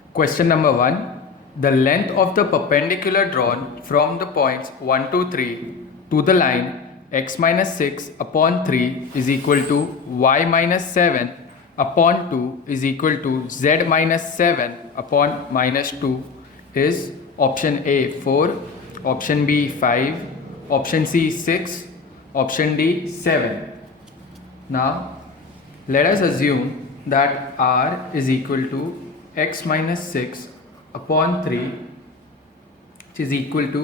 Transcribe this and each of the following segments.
Question number 1. The length of the perpendicular drawn from the points 1 to 3 to the line x minus 6 upon 3 is equal to y minus 7 upon 2 is equal to z minus 7 upon minus 2 is option A 4, option B 5, option C 6, option D 7. Now let us assume that r is equal to x minus 6 upon 3, which is equal to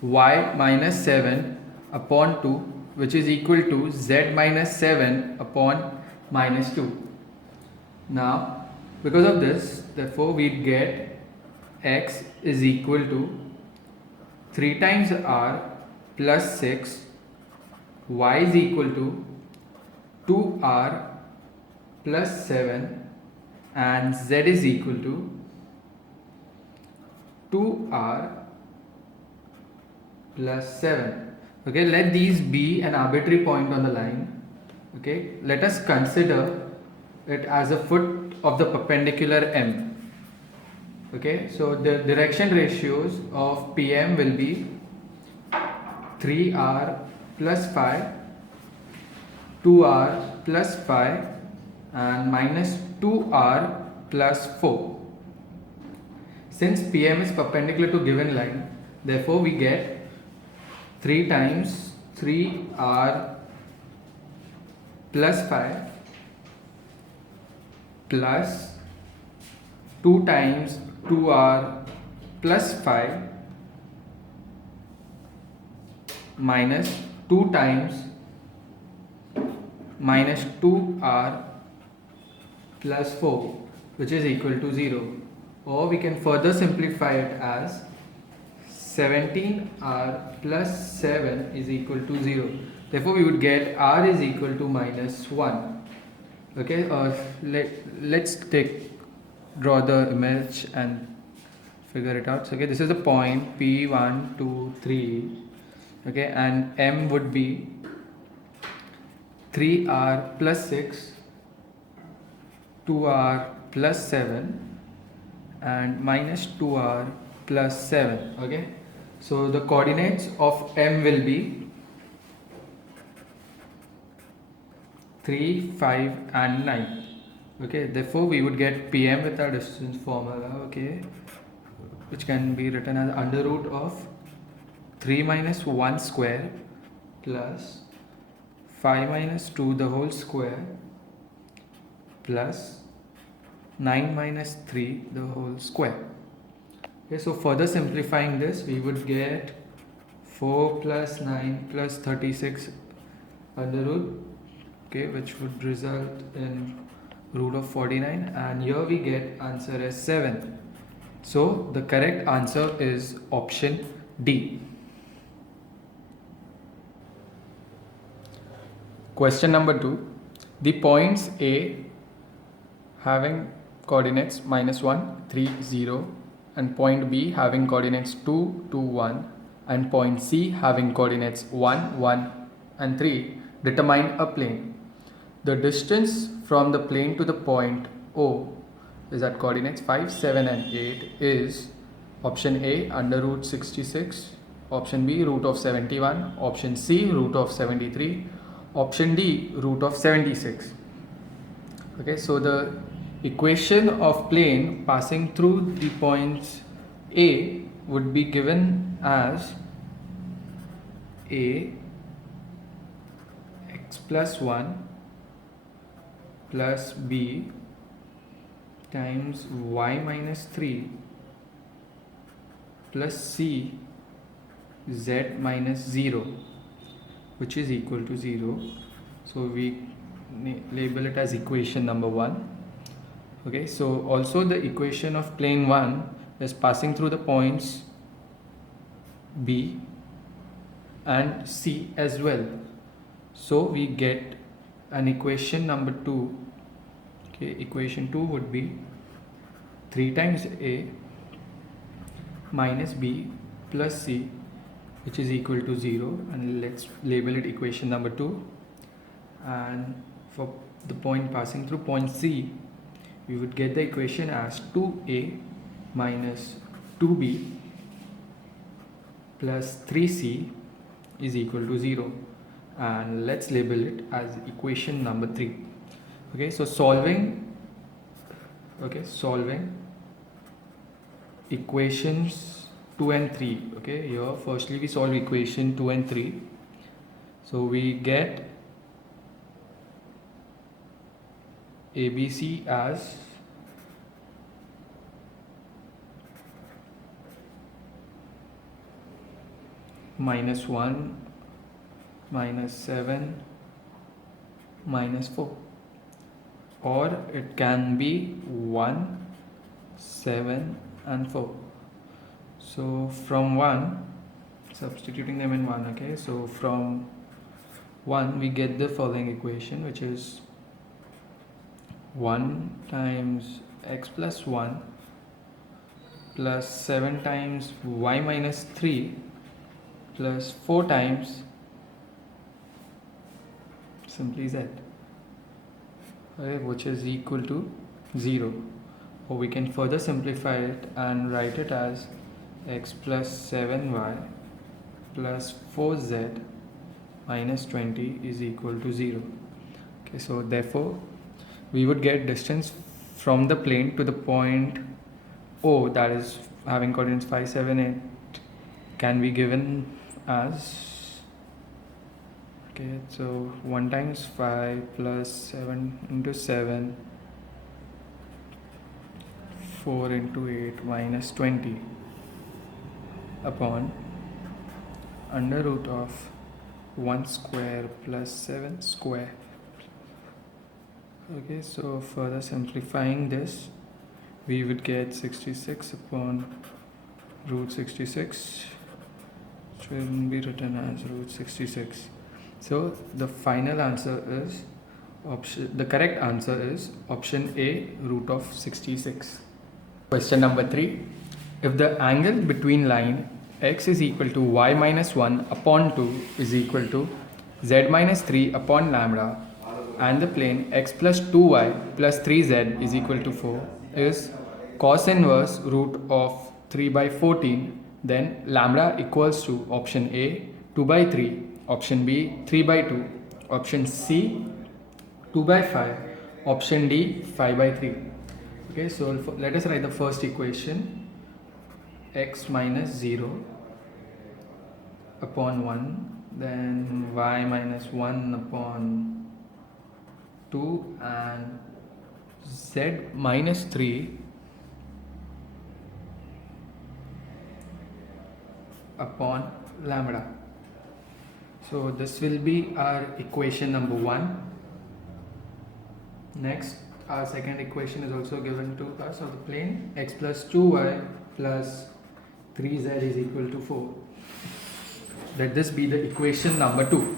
y minus 7 upon 2, which is equal to z minus 7 upon minus 2. Now because of this, therefore we get x is equal to 3 times r plus 6, y is equal to 2r plus 7, and z is equal to 2r plus 7. Okay, let these be an arbitrary point on the line. Okay, let us consider it as a foot of the perpendicular m. Okay, so the direction ratios of PM will be 3r plus 5, 2r plus 5, and minus 2r plus 4. Since PM is perpendicular to given line, therefore we get 3 times 3r plus 5 plus 2 times 2r plus 5 minus 2 times minus 2r plus 4, which is equal to 0, or we can further simplify it as 17r plus 7 is equal to 0. Therefore we would get r is equal to minus 1. Okay, let's draw the image and figure it out. So, okay, this is a point P1, 2, 3. Okay, and m would be 3r plus 6, 2r plus 7, and minus 2r plus 7. Okay, so the coordinates of m will be 3, 5, and 9. Okay, therefore we would get PM with our distance formula, okay, which can be written as under root of 3 minus 1 square plus 5 minus 2 the whole square plus 9 minus 3 the whole square. Okay, so further simplifying this, we would get 4 plus 9 plus 36 under root, okay, which would result in root of 49, and here we get answer as 7. So the correct answer is option D. Question number 2. The points A having coordinates minus 1, 3, 0, and point B having coordinates 2, 2, 1, and point C having coordinates 1, 1, and 3 determine a plane. The distance from the plane to the point O is at coordinates 5, 7, and 8 is option A under root 66, option B root of 71, option C root of 73, option D root of 76. Okay, so the equation of plane passing through the points A would be given as A x plus 1 plus B times y minus 3 plus C z minus 0, which is equal to 0. So we label it as equation number 1. Okay, so also the equation of plane 1 is passing through the points B and C as well. So we get an equation number 2. Okay, equation 2 would be 3 times A minus B plus C, which is equal to 0, and let's label it equation number 2. And for the point passing through point C, we would get the equation as 2a minus 2b plus 3c is equal to 0, and let's label it as equation number 3. Okay, so solving equations 2 and 3. Okay, here firstly we solve equation 2 and 3. So we get ABC as -1, -7, -4, or it can be 1, 7 and 4. So from 1, substituting them in 1, okay, so from 1 we get the following equation, which is 1 times x plus 1 plus 7 times y minus 3 plus 4 times simply z, okay, which is equal to 0. Or we can further simplify it and write it as x plus 7y plus 4z minus 20 is equal to 0. Okay, so therefore we would get distance from the plane to the point O, that is having coordinates 5, 7, 8, can be given as, okay, so 1 times 5 plus 7 into 7, 4 into 8 minus 20 upon under root of 1 square plus 7 square. Okay, so further simplifying this, we would get 66 upon root 66, which will be written as root 66. So the final answer is the correct answer is option A, root of 66. Question number 3. If the angle between line x is equal to y minus 1 upon 2 is equal to z minus 3 upon lambda, and the plane x plus 2y plus 3z is equal to 4 is cos inverse root of 3 by 14, then lambda equals to option A 2 by 3, option B 3 by 2, option C 2 by 5, option D 5 by 3. Okay, so let us write the first equation, x minus 0 upon 1, then y minus 1 upon 2, and z minus 3 upon lambda. So this will be our equation number 1. Next, our second equation is also given to us of the plane x plus 2y plus 3z is equal to 4. Let this be the equation number 2.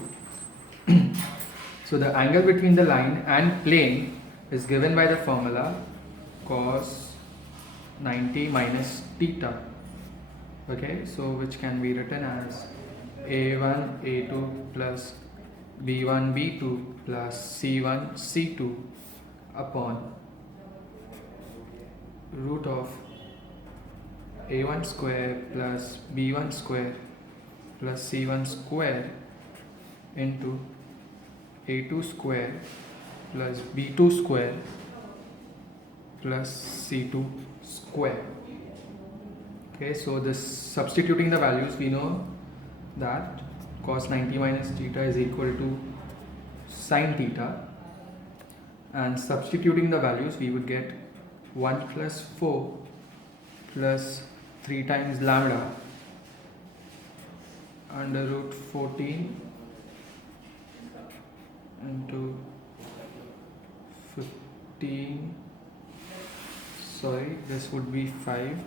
So the angle between the line and plane is given by the formula cos 90 minus theta. Okay, so which can be written as a1 a2 plus b1 b2 plus c1 c2 upon root of a1 square plus b1 square plus c1 square into a2 square plus b2 square plus c2 square. Okay, so this substituting the values, we know that cos 90 minus theta is equal to sin theta, and substituting the values we would get 1 plus 4 plus 3 times lambda under root 14 into 15, sorry, this would be 5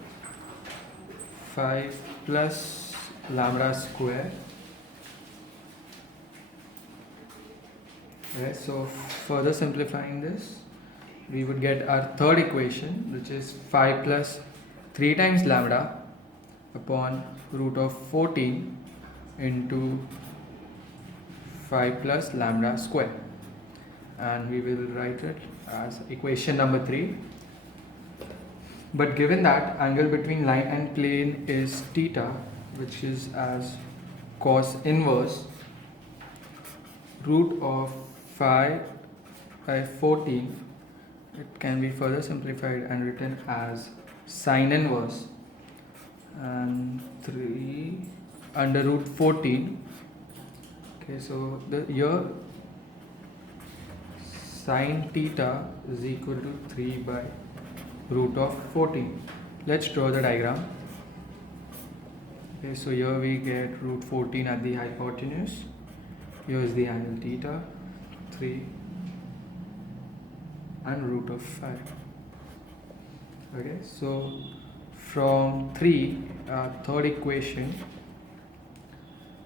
plus lambda square. Okay, so further simplifying this, we would get our third equation, which is 5 plus 3 times lambda upon root of 14 into 5 plus lambda square, and we will write it as equation number 3. But given that angle between line and plane is theta, which is as cos inverse root of 5 by 14, it can be further simplified and written as sine inverse and 3 under root 14. Okay, so here sine theta is equal to 3 by root of 14. Let's draw the diagram. Okay, so here we get root 14 at the hypotenuse. Here is the angle theta, 3 and root of 5. Okay, so from 3, third equation,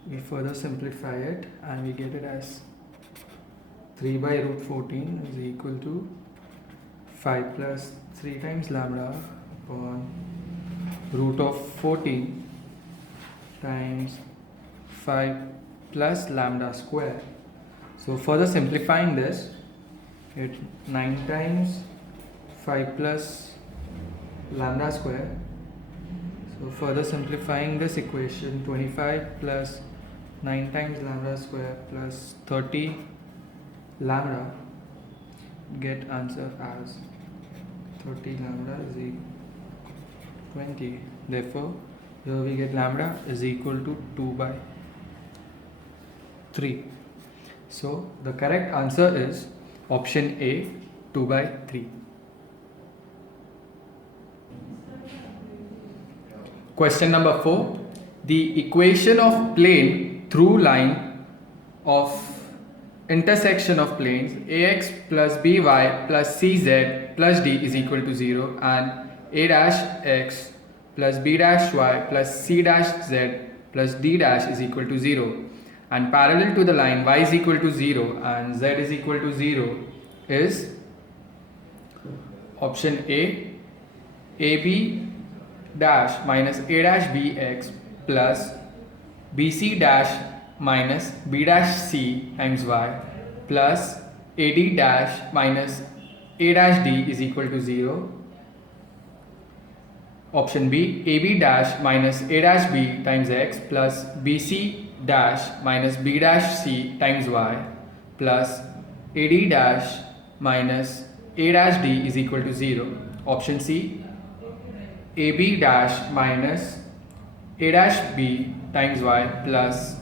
we further simplify it and we get it as 3 by root 14 is equal to 5 plus 3 times lambda upon root of 14 times 5 plus lambda square. So further simplifying this, it 9 times 5 plus lambda square. So further simplifying this equation, 25 plus 9 times lambda square plus 30 lambda, get answer as 30 lambda is equal to 20. Therefore, here we get lambda is equal to 2 by 3. So the correct answer is option A, 2 by 3. Question number 4. The equation of plane through line of intersection of planes ax plus by plus cz plus d is equal to 0 and a dash x plus b dash y plus c dash z plus d dash is equal to 0, and parallel to the line y is equal to 0 and z is equal to 0 is option A, ab dash minus a dash bx plus bc dash minus b dash c times y plus ad dash minus a dash d is equal to 0. Option B, ab dash minus a dash b times x plus bc dash minus b dash c times y plus ad dash minus a dash d is equal to 0. Option C, ab dash minus a dash b times y plus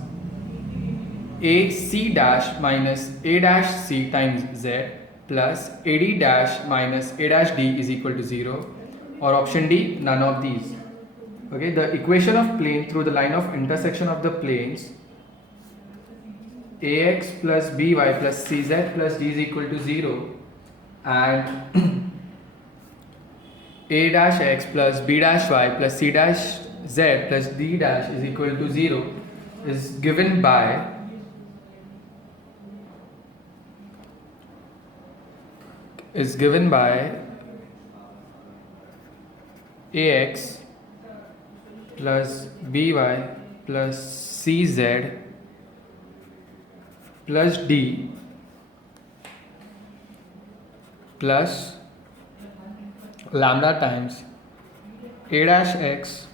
ac dash minus a dash c times z plus ad dash minus a dash d is equal to 0, or option D, none of these. Okay, the equation of plane through the line of intersection of the planes ax plus by plus cz plus d is equal to 0 and a dash x plus b dash y plus c dash z plus d dash is equal to 0 is given by ax plus by plus cz plus d plus lambda times a dash x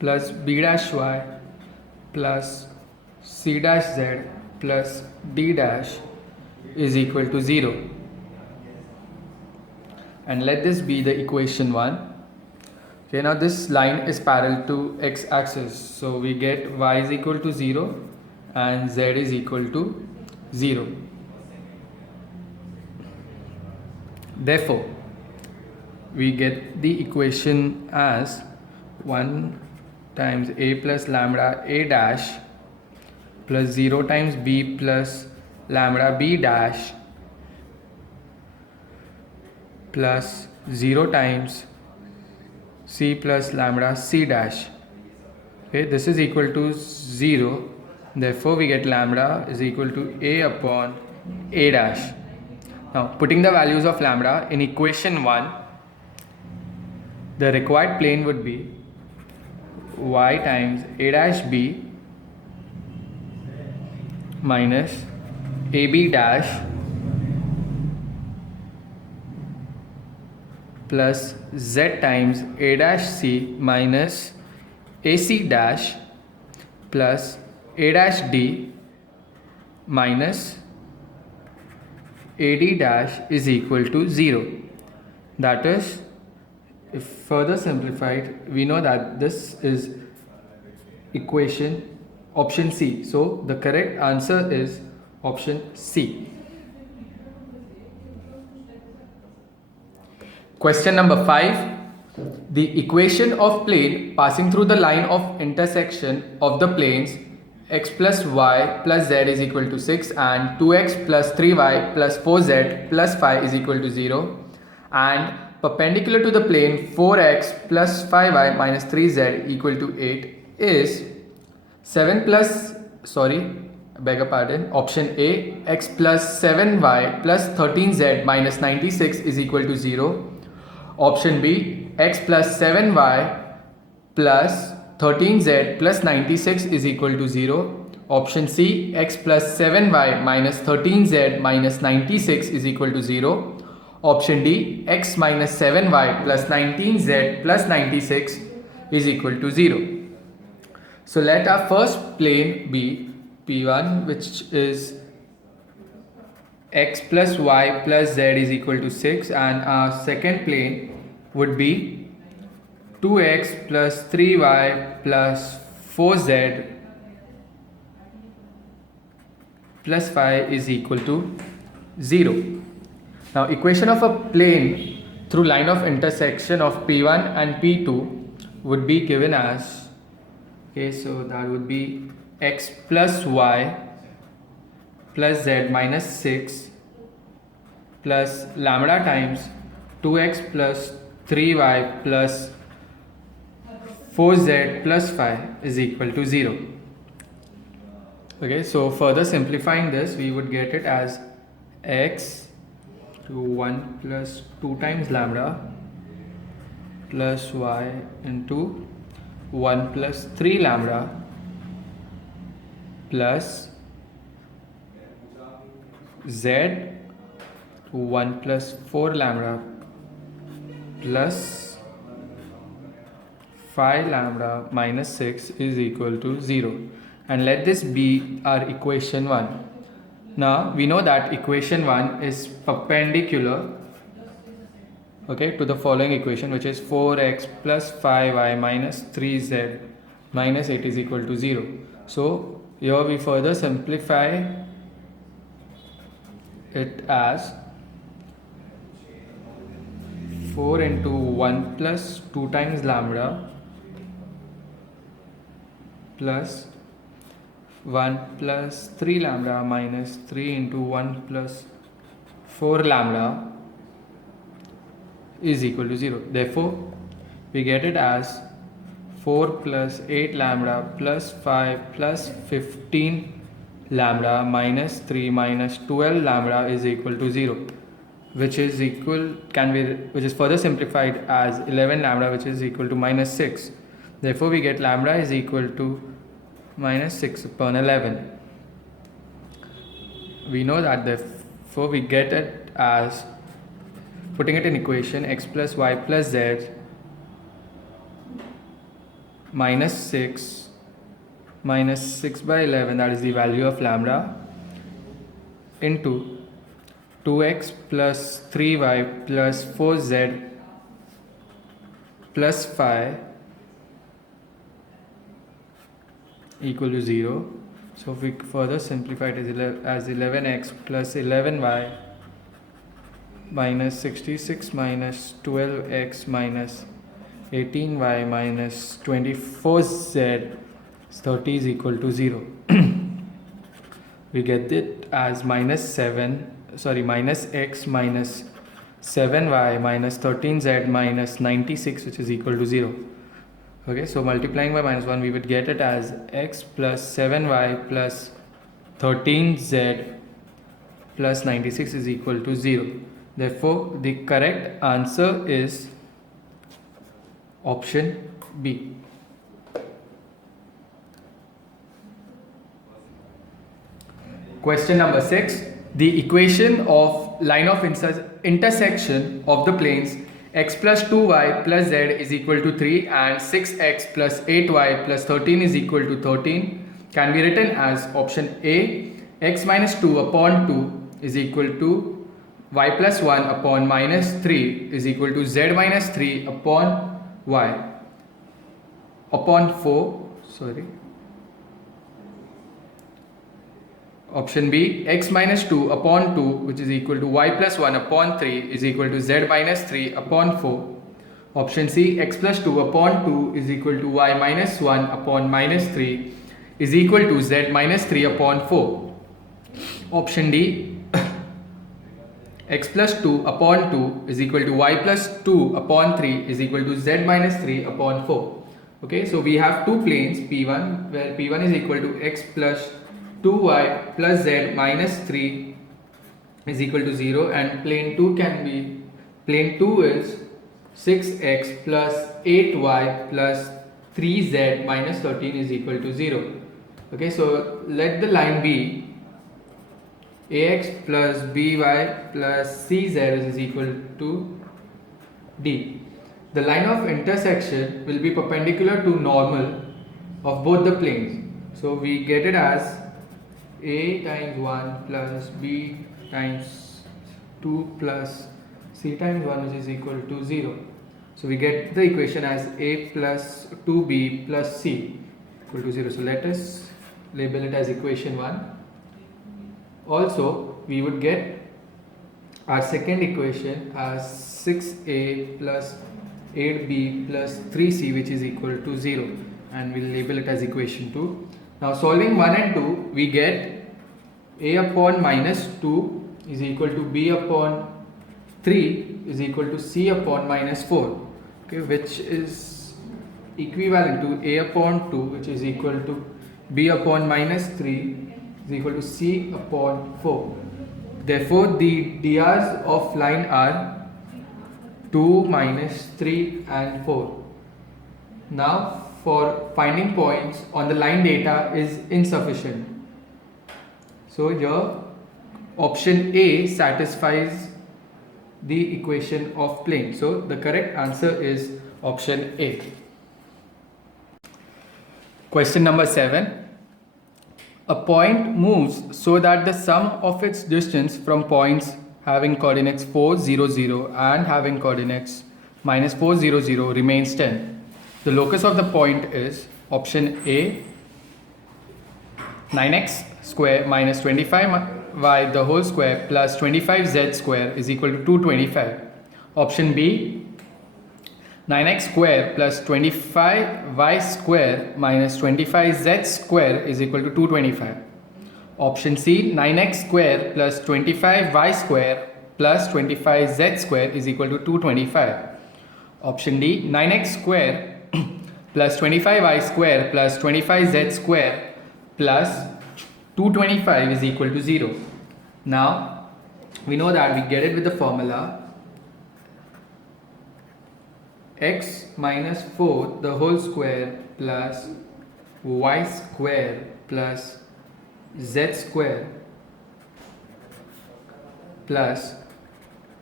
plus b dash y plus c dash z plus d dash is equal to 0. And let this be the equation 1. Okay, now this line is parallel to x-axis, so we get y is equal to 0 and z is equal to 0. Therefore, we get the equation as 1 times a plus lambda a dash plus 0 times b plus lambda b dash plus 0 times c plus lambda c dash. Okay, this is equal to 0. Therefore, we get lambda is equal to a upon a dash. Now, putting the values of lambda in equation 1, the required plane would be y times a dash b minus ab dash plus z times a dash c minus ac dash plus a dash d minus ad dash is equal to 0. That is, if further simplified, we know that this is equation option C. So the correct answer is option C. Question number 5. The equation of plane passing through the line of intersection of the planes x plus y plus z is equal to 6 and 2x plus 3y plus 4z plus 5 is equal to 0, and perpendicular to the plane 4x plus 5y minus 3z equal to 8 is 7 plus, option A, x plus 7y plus 13z minus 96 is equal to 0. Option B, x plus 7y plus 13z plus 96 is equal to 0. Option C, x plus 7y minus 13z minus 96 is equal to 0. Option D, x minus 7y plus 19z plus 96 is equal to 0. So let our first plane be P1, which is x plus y plus z is equal to 6, and our second plane would be 2x plus 3y plus 4z plus 5 is equal to 0. Now equation of a plane through line of intersection of P1 and P2 would be given as, okay, so that would be x plus y plus z minus 6 plus lambda times 2x plus 3y plus 4z plus 5 is equal to 0. Okay, so further simplifying this, we would get it as x to 1 plus 2 times lambda plus y into 1 plus 3 lambda plus z to 1 plus 4 lambda plus 5 lambda minus 6 is equal to 0, and let this be our equation 1. Now we know that equation 1 is perpendicular, okay, to the following equation, which is 4x plus 5y minus 3z minus 8 is equal to 0. So here we further simplify it as 4 into 1 plus 2 times lambda plus 1 plus 3 lambda minus 3 into 1 plus 4 lambda is equal to 0. Therefore, we get it as 4 plus 8 lambda plus 5 plus 15 lambda minus 3 minus 12 lambda is equal to 0, which is further simplified as 11 lambda, which is equal to minus 6. Therefore, we get lambda is equal to minus 6 upon 11. We know that, therefore we get it as, putting it in equation, x plus y plus z minus 6 by 11, that is the value of lambda, into 2x plus 3y plus 4z plus 5 equal to 0. So if we further simplify it as 11x plus 11y minus 66 minus 12x minus 18y minus 24z 30 is equal to 0. We get it as minus x minus 7y minus 13z minus 96, which is equal to 0. Okay, so multiplying by minus 1, we would get it as x plus 7y plus 13z plus 96 is equal to 0. Therefore, the correct answer is option B. Question number 6. The equation of line of intersection of the planes x plus 2y plus z is equal to 3 and 6x plus 8y plus 13 is equal to 13 can be written as option A, x minus 2 upon 2 is equal to y plus 1 upon minus 3 is equal to z minus 3 upon y upon 4, sorry. Option B, x minus 2 upon 2 which is equal to y plus 1 upon 3 is equal to z minus 3 upon 4. Option C, x plus 2 upon 2 is equal to y minus 1 upon minus 3 is equal to z minus 3 upon 4. Option D, x plus 2 upon 2 is equal to y plus 2 upon 3 is equal to z minus 3 upon 4. Okay, so we have two planes P1 where P1 is equal to x plus 2y plus z minus 3 is equal to 0, and plane 2 can be, plane 2 is 6x plus 8y plus 3z minus 13 is equal to 0. Okay, so let the line be ax plus by plus cz is equal to d. The line of intersection will be perpendicular to normal of both the planes. So we get it as a times 1 plus b times 2 plus c times 1 which is equal to 0. So we get the equation as a plus 2b plus c equal to 0. So let us label it as equation 1. Also we would get our second equation as 6a plus 8b plus 3c which is equal to 0, and we'll label it as equation 2. Now solving 1 and 2, we get a upon minus 2 is equal to b upon 3 is equal to c upon minus 4, okay, which is equivalent to a upon 2 which is equal to b upon minus 3 is equal to c upon 4. Therefore the drs of line are 2, minus 3 and 4. Now for finding points on the line data is insufficient. So here option A satisfies the equation of plane. So the correct answer is option A. Question number 7. A point moves so that the sum of its distance from points having coordinates 4, 0, 0 and having coordinates minus 4, 0, 0 remains 10. The locus of the point is option A, 9x square minus 25y the whole square plus 25z square is equal to 225. Option B, 9x square plus 25y square minus 25z square is equal to 225. Option C, 9x square plus 25y square plus 25z square is equal to 225. Option D, 9x square plus 25y square plus 25z square plus 225 is equal to 0. Now we know that we get it with the formula x minus 4 the whole square plus y square plus z square plus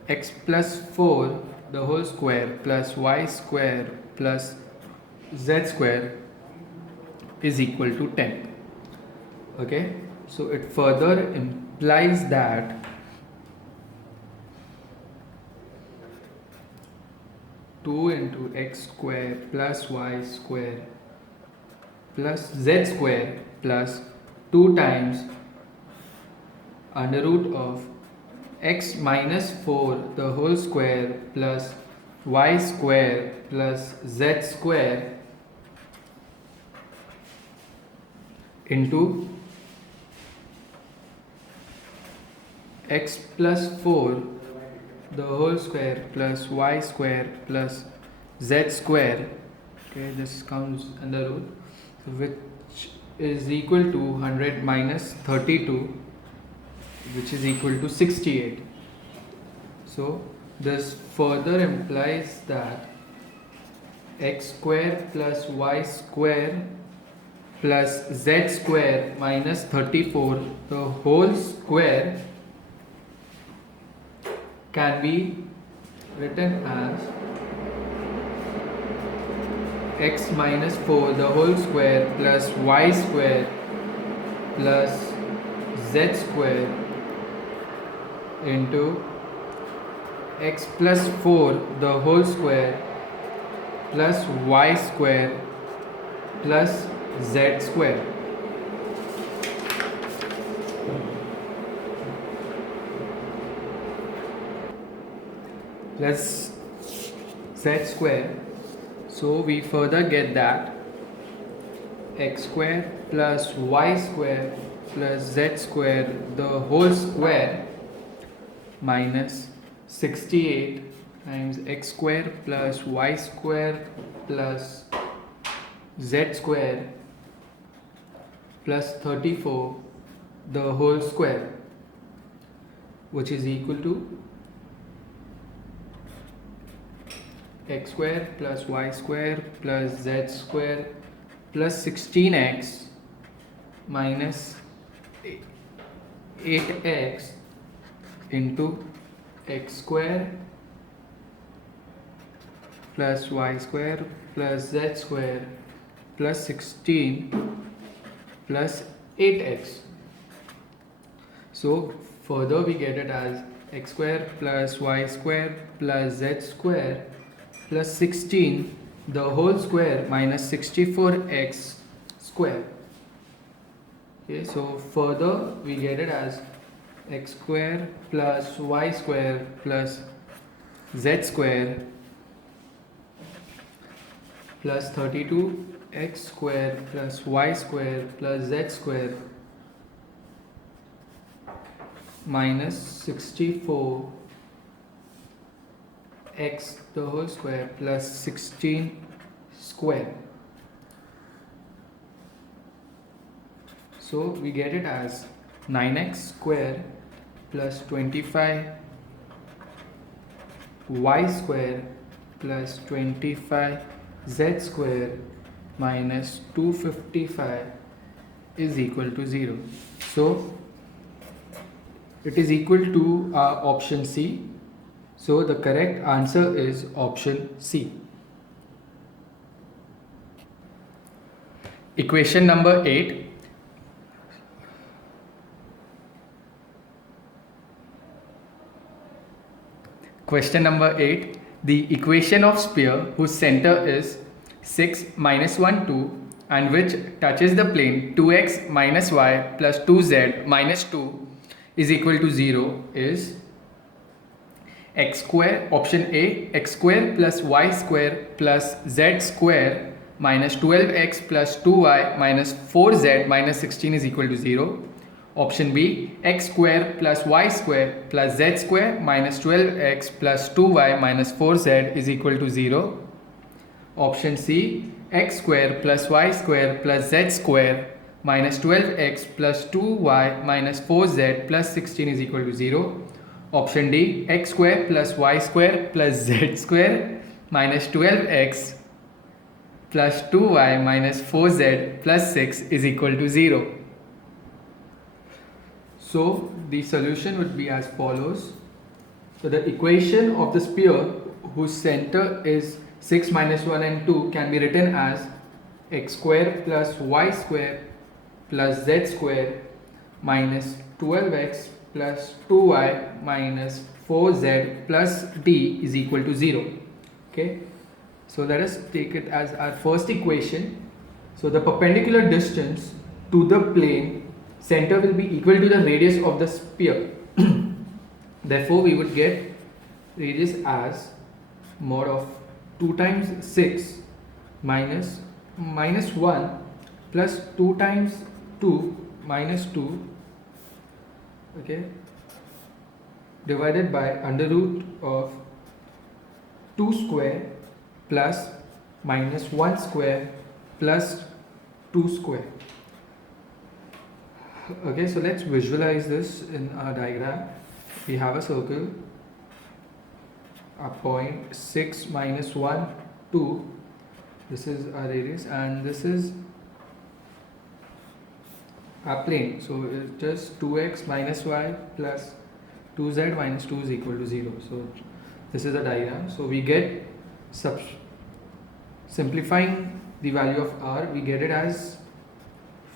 x plus 4 the whole square plus y square plus z square is equal to 10. Okay, so it further implies that two into x square plus y square plus z square plus 2 times under root of x minus 4 the whole square plus y square plus z square into x plus 4 the whole square plus y square plus z square, okay, this comes under root, which is equal to 100 minus 32 which is equal to 68. So this further implies that x square plus y square plus z square minus 34 the whole square can be written as x minus 4 the whole square plus y square plus z square into x plus 4 the whole square plus y square plus z square. Plus z square. So we further get that x square plus y square plus z square the whole square minus 68 times x square plus y square plus z square plus 34 the whole square, which is equal to x square plus y square plus z square plus 16x minus 8x into x square plus y square plus z square plus 16 plus 8x. So further we get it as x square plus y square plus z square plus 16 the whole square minus 64x square. Okay, so further we get it as x square plus y square plus z square plus 32 x square plus y square plus z square minus 64 x the whole square plus 16 square. So we get it as 9x square plus 25 y square plus 25 z square minus 255 is equal to 0. So it is equal to option C. So the correct answer is option C. Equation number 8. Question number 8. The equation of sphere whose center is 6 minus 1 2 and which touches the plane 2x minus y plus 2z minus 2 is equal to 0 is x square, option A, x square plus y square plus z square minus 12x plus 2y minus 4z minus 16 is equal to 0. Option B, x square plus y square plus z square minus 12x plus 2y minus 4z is equal to 0. Option C, x square plus y square plus z square minus 12x plus 2y minus 4z plus 16 is equal to 0. Option D, x square plus y square plus z square minus 12x plus 2y minus 4z plus 6 is equal to 0. So the solution would be as follows. So the equation of the sphere whose center is 6 minus 1 and 2 can be written as x square plus y square plus z square minus 12x plus 2y minus 4z plus d is equal to 0. Okay, so let us take it as our first equation. So the perpendicular distance to the plane center will be equal to the radius of the sphere. Therefore we would get radius as mod of 2 times 6 minus 1 plus 2 times 2 minus 2, okay, divided by under root of 2 square plus minus 1 square plus 2 square. Okay, so let's visualize this in our diagram. We have a circle, a point 6 minus 1 2, this is our radius, and this is our plane. So it's just 2x minus y plus 2z minus 2 is equal to 0. So this is the diagram. So we get simplifying the value of r, we get it as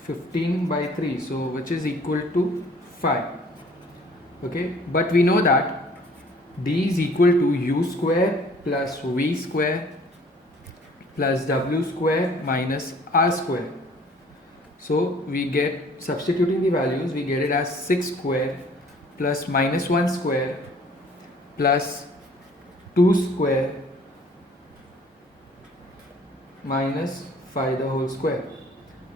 15 by 3, so which is equal to 5. Okay, but we know that d is equal to u square plus v square plus w square minus r square. So we get, substituting the values, we get it as 6 square plus minus 1 square plus 2 square minus 5 the whole square.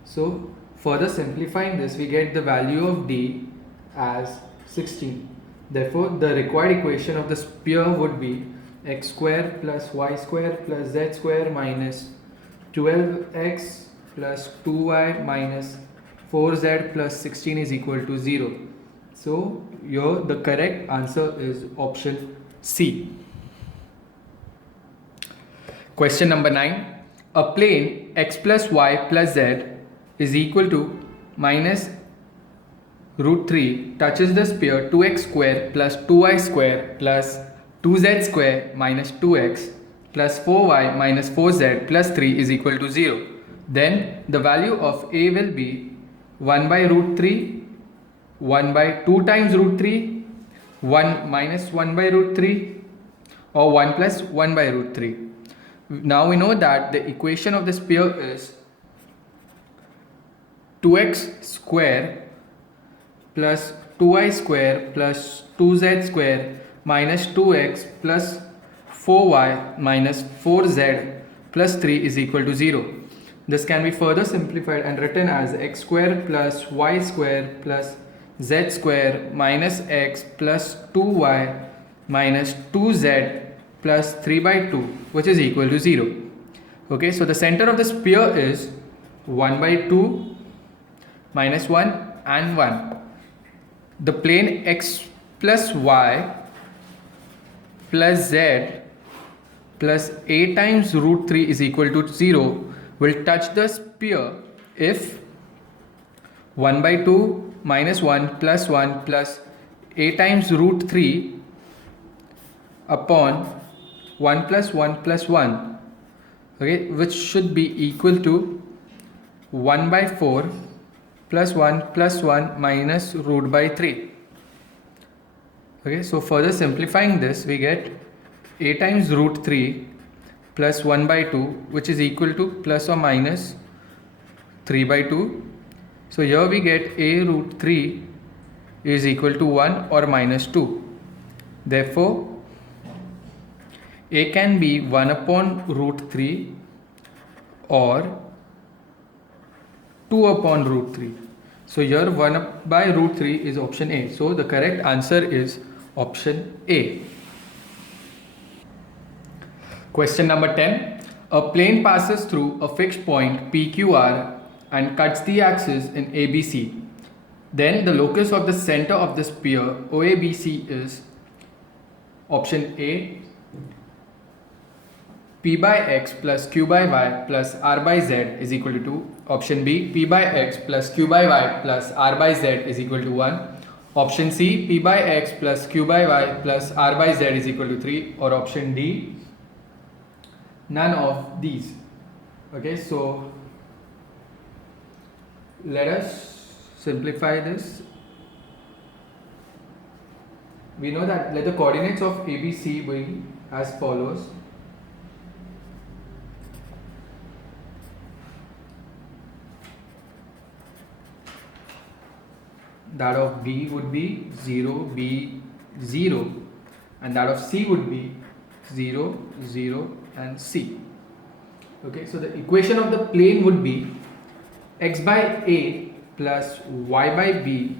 So further simplifying this, we get the value of d as 16. Therefore the required equation of the sphere would be x square plus y square plus z square minus 12x plus 2y minus 4z plus 16 is equal to 0. So here the correct answer is option C. Question number 9. A plane x plus y plus z is equal to minus root 3 touches the sphere 2x square plus 2y square plus 2z square minus 2x plus 4y minus 4z plus 3 is equal to 0. Then the value of a will be 1 by root 3, 1 by 2 times root 3, 1 minus 1 by root 3, or 1 plus 1 by root 3. Now we know that the equation of the sphere is 2x square plus 2y square plus 2z square minus 2x plus 4y minus 4z plus 3 is equal to 0. This can be further simplified and written as x square plus y square plus z square minus x plus 2y minus 2z plus 3 by 2, which is equal to 0. Okay, so the center of the sphere is 1 by 2 minus 1 and 1. The plane x plus y plus z plus a times root 3 is equal to 0 will touch the sphere if 1 by 2 minus 1 plus 1 plus a times root 3 upon 1 plus 1 plus 1, okay, which should be equal to 1 by 4 plus 1 plus 1 minus root by 3. Okay, so further simplifying this, we get a times root 3 plus 1 by 2, which is equal to plus or minus 3 by 2. So here we get a root 3 is equal to 1 or minus 2. Therefore a can be 1 upon root 3 or 2 upon root 3. So here 1 by root 3 is option A. So the correct answer is option A. Question number 10. A plane passes through a fixed point PQR and cuts the axis in ABC. Then the locus of the center of the sphere OABC is option A, P by x plus Q by y plus R by z is equal to 2. Option B, P by x plus Q by y plus R by z is equal to 1. Option C, P by x plus Q by y plus R by z is equal to 3. Or option D, none of these. Okay, so let us simplify this. We know that let the coordinates of ABC be as follows. That of B would be 0, B, 0, and that of C would be 0, 0, and C. Okay, so the equation of the plane would be x by A plus y by B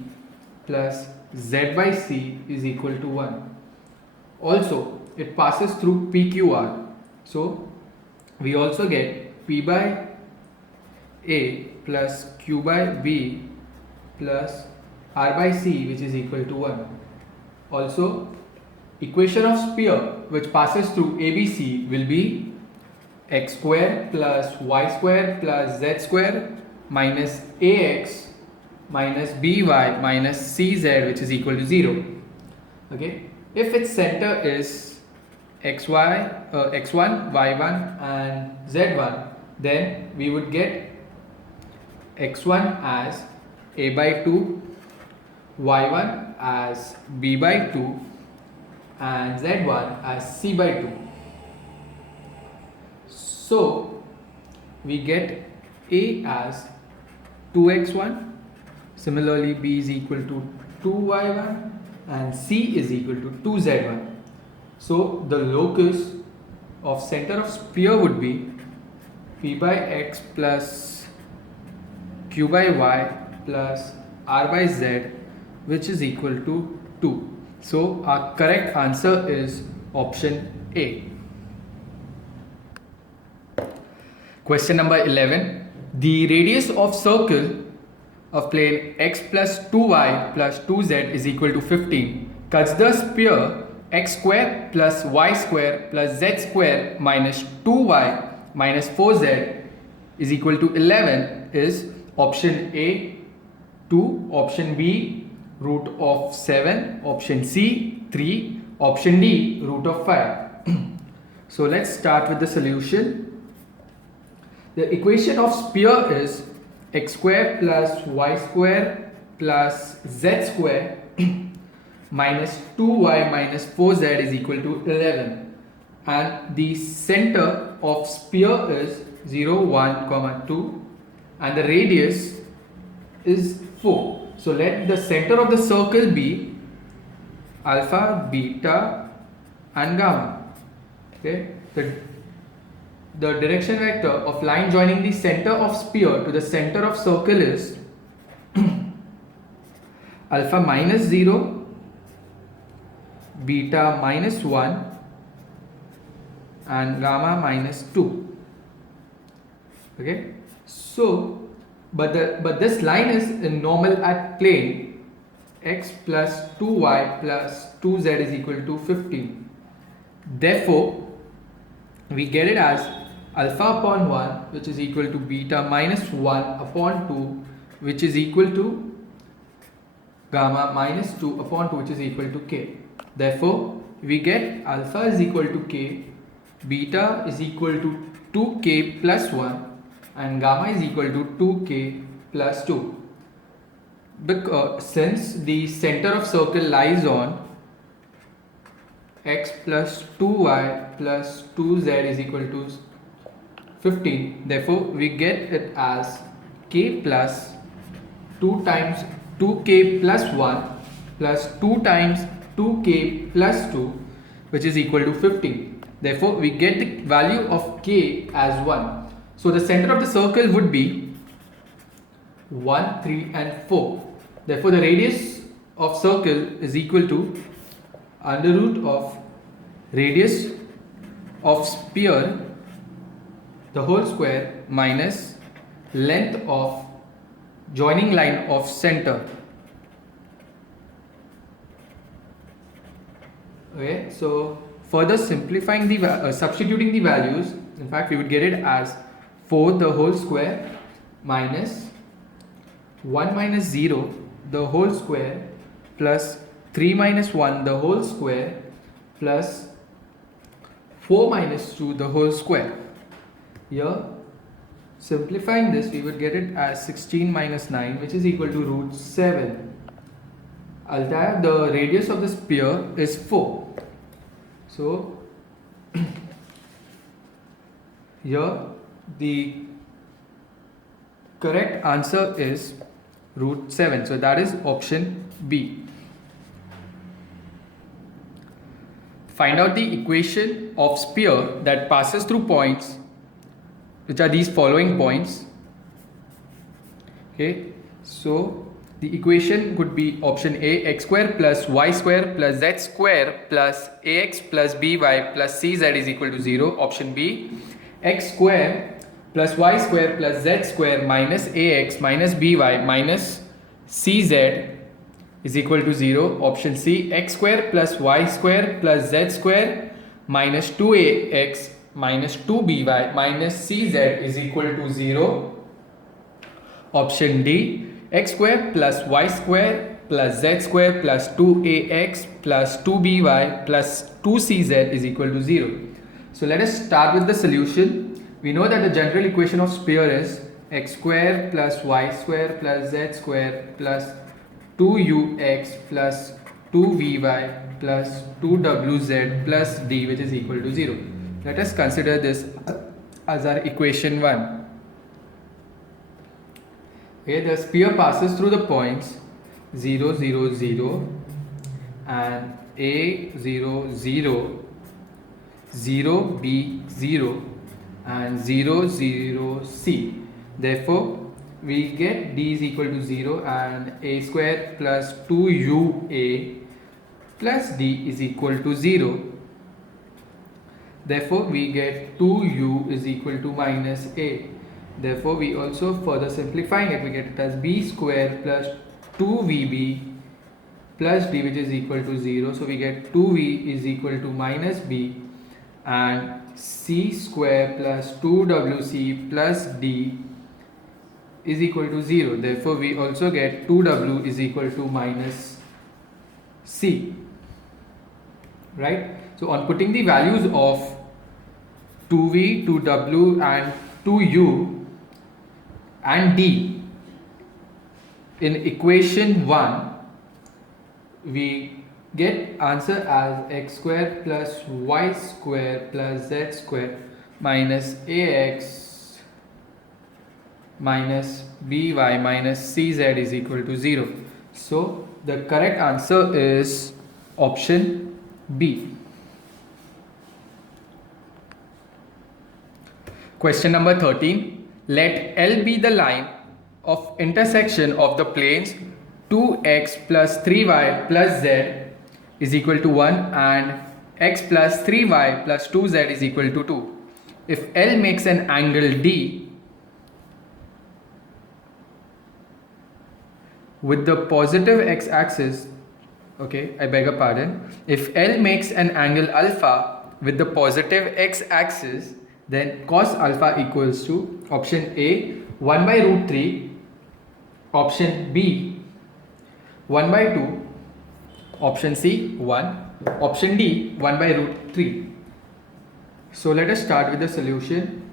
plus z by C is equal to 1. Also, it passes through PQR. So, we also get P by A plus Q by B plus R by C, which is equal to 1. Also, equation of sphere which passes through ABC will be x square plus y square plus z square minus ax minus by minus cz, which is equal to 0. Okay, if its center is x1, y1 and z1, then we would get x1 as a by 2, y1 as b by 2 and z1 as c by 2. So we get a as 2x1, similarly b is equal to 2y1 and c is equal to 2z1. So the locus of center of sphere would be p by x plus q by y plus r by z, which is equal to 2. So our correct answer is option A. Question number 11. The radius of circle of plane x plus 2y plus 2z is equal to 15 cuts the sphere x square plus y square plus z square minus 2y minus 4z is equal to 11 is option A 2, option B root of 7, option C 3, option D root of 5. So let's start with the solution. The equation of sphere is x square plus y square plus z square minus 2y minus 4z is equal to 11, and the center of sphere is 0, 1, 2 and the radius is 4. So let the center of the circle be alpha, beta and gamma. Okay, the direction vector of line joining the center of sphere to the center of circle is alpha minus 0, beta minus 1 and gamma minus 2. Okay, so but this line is normal at plane x plus 2y plus 2z is equal to 15. Therefore we get it as alpha upon 1, which is equal to beta minus 1 upon 2, which is equal to gamma minus 2 upon 2, which is equal to k. Therefore we get alpha is equal to k, beta is equal to 2k plus 1 and gamma is equal to 2k plus 2. Because since the center of circle lies on x plus 2y plus 2z is equal to 15, therefore we get it as k plus 2 times 2k plus 1 plus 2 times 2k plus 2, which is equal to 15. Therefore we get the value of k as 1. So the center of the circle would be 1, 3 and 4. Therefore the radius of circle is equal to under root of radius of sphere the whole square minus length of joining line of center. Okay, so further simplifying the substituting the values, in fact we would get it as 4 the whole square minus 1 minus 0 the whole square plus 3 minus 1 the whole square plus 4 minus 2 the whole square. Here simplifying this we would get it as 16 minus 9, which is equal to root 7. Although the radius of the sphere is 4. So here the correct answer is root 7. So that is option B. Find out the equation of sphere that passes through points, which are these following points. Okay, so the equation could be option A, x square plus y square plus z square plus ax plus by plus cz is equal to 0. Option B, x square plus y square plus z square minus ax minus by minus cz is equal to 0. Option C, x square plus y square plus z square minus 2ax minus 2by minus cz is equal to 0. Option D, x square plus y square plus z square plus 2ax plus 2by plus 2cz is equal to 0. So let us start with the solution. We know that the general equation of sphere is x square plus y square plus z square plus 2ux plus 2vy plus 2wz plus d, which is equal to 0. Let us consider this as our equation 1. Okay, the sphere passes through the points 0, 0, 0 and a 0, 0, 0, b 0 and 0, 0, c. Therefore, we get d is equal to 0 and a square plus 2ua plus d is equal to 0. Therefore, we get 2u is equal to minus a. Therefore, we also further simplifying it, we get it as b square plus 2vb plus d, which is equal to 0. So we get 2v is equal to minus b and c square plus 2wc plus d is equal to 0. Therefore, we also get 2w is equal to minus c. Right? So on putting the values of 2v, 2w and 2u and d in equation 1, we get answer as x square plus y square plus z square minus ax minus by minus cz is equal to 0. So the correct answer is option B. Question number 13. Let L be the line of intersection of the planes 2x plus 3y plus z is equal to 1 and x plus 3y plus 2z is equal to 2. If L makes an angle D with the positive x-axis, okay, I beg your pardon, if L makes an angle alpha with the positive x-axis, then cos alpha equals to option A 1 by root 3, option B 1 by 2, option C 1, option D 1 by root 3. So let us start with the solution.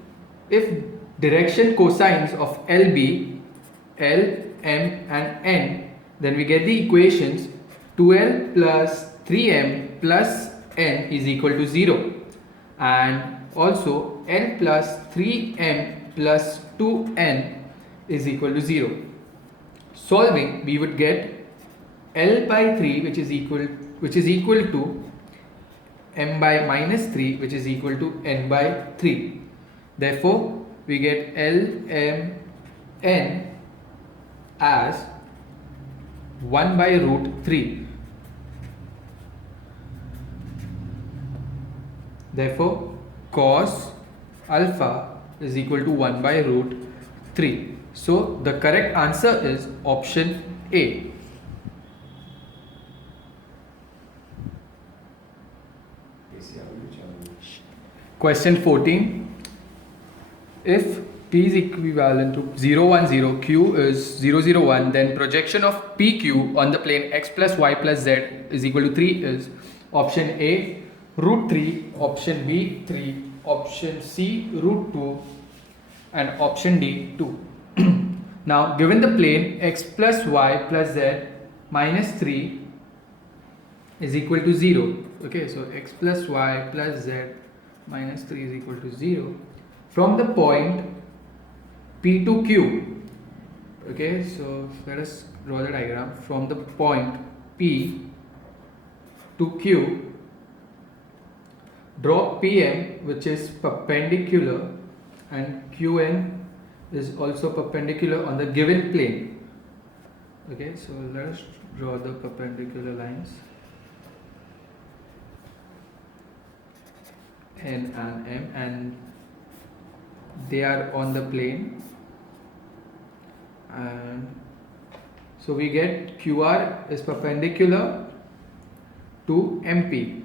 If direction cosines of LB, L, M and N, then we get the equations 2L plus 3M plus N is equal to 0 and also L plus 3M plus 2N is equal to 0. Solving, we would get L by 3 which is equal to M by minus 3 which is equal to N by 3. Therefore, we get L, M, N as 1 by root 3. Therefore, cos alpha is equal to 1 by root 3. So the correct answer is option A. Question 14. If P is equivalent to 0, 1, 0, Q is 0, 0, 1, then projection of PQ on the plane x plus y plus z is equal to 3 is option A root 3, option B 3, option C root 2 and option D 2. Now given the plane x plus y plus z minus 3 is equal to 0. Okay, so x plus y plus z minus 3 is equal to 0 from the point P to Q. Okay, so let us draw the diagram from the point P to Q. Draw PM which is perpendicular and QN is also perpendicular on the given plane. Okay, so let us draw the perpendicular lines N and M and they are on the plane, and so we get QR is perpendicular to MP.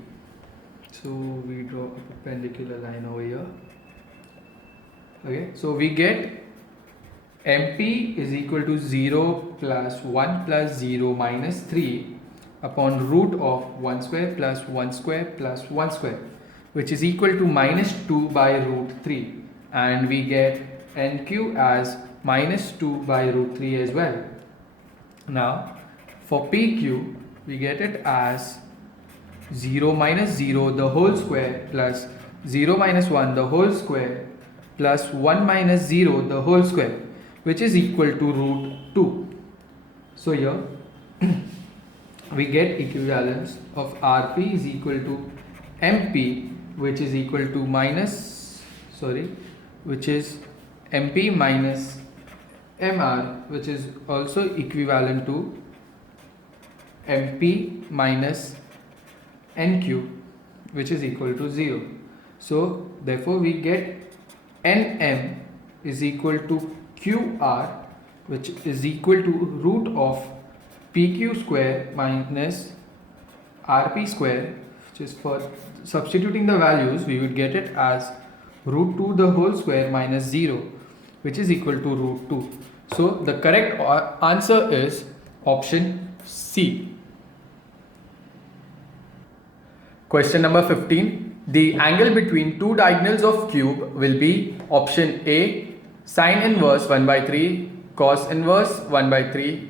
So we draw a perpendicular line over here. Okay, so we get MP is equal to 0 plus 1 plus 0 minus 3 upon root of 1 square plus 1 square plus 1 square, which is equal to minus 2 by root 3, and we get NQ as minus 2 by root 3 as well. Now for PQ we get it as 0 minus 0 the whole square plus 0 minus 1 the whole square plus 1 minus 0 the whole square, which is equal to root 2. So here we get equivalence of RP is equal to MP, which is equal to which is MP minus MR, which is also equivalent to MP minus NQ, which is equal to 0. So therefore we get NM is equal to QR, which is equal to root of PQ square minus RP square, which is, for substituting the values, we would get it as root 2 the whole square minus 0, which is equal to root 2. So the correct answer is option C. Question number 15. The angle between two diagonals of cube will be option A, sine inverse 1 by 3, cos inverse 1 by 3,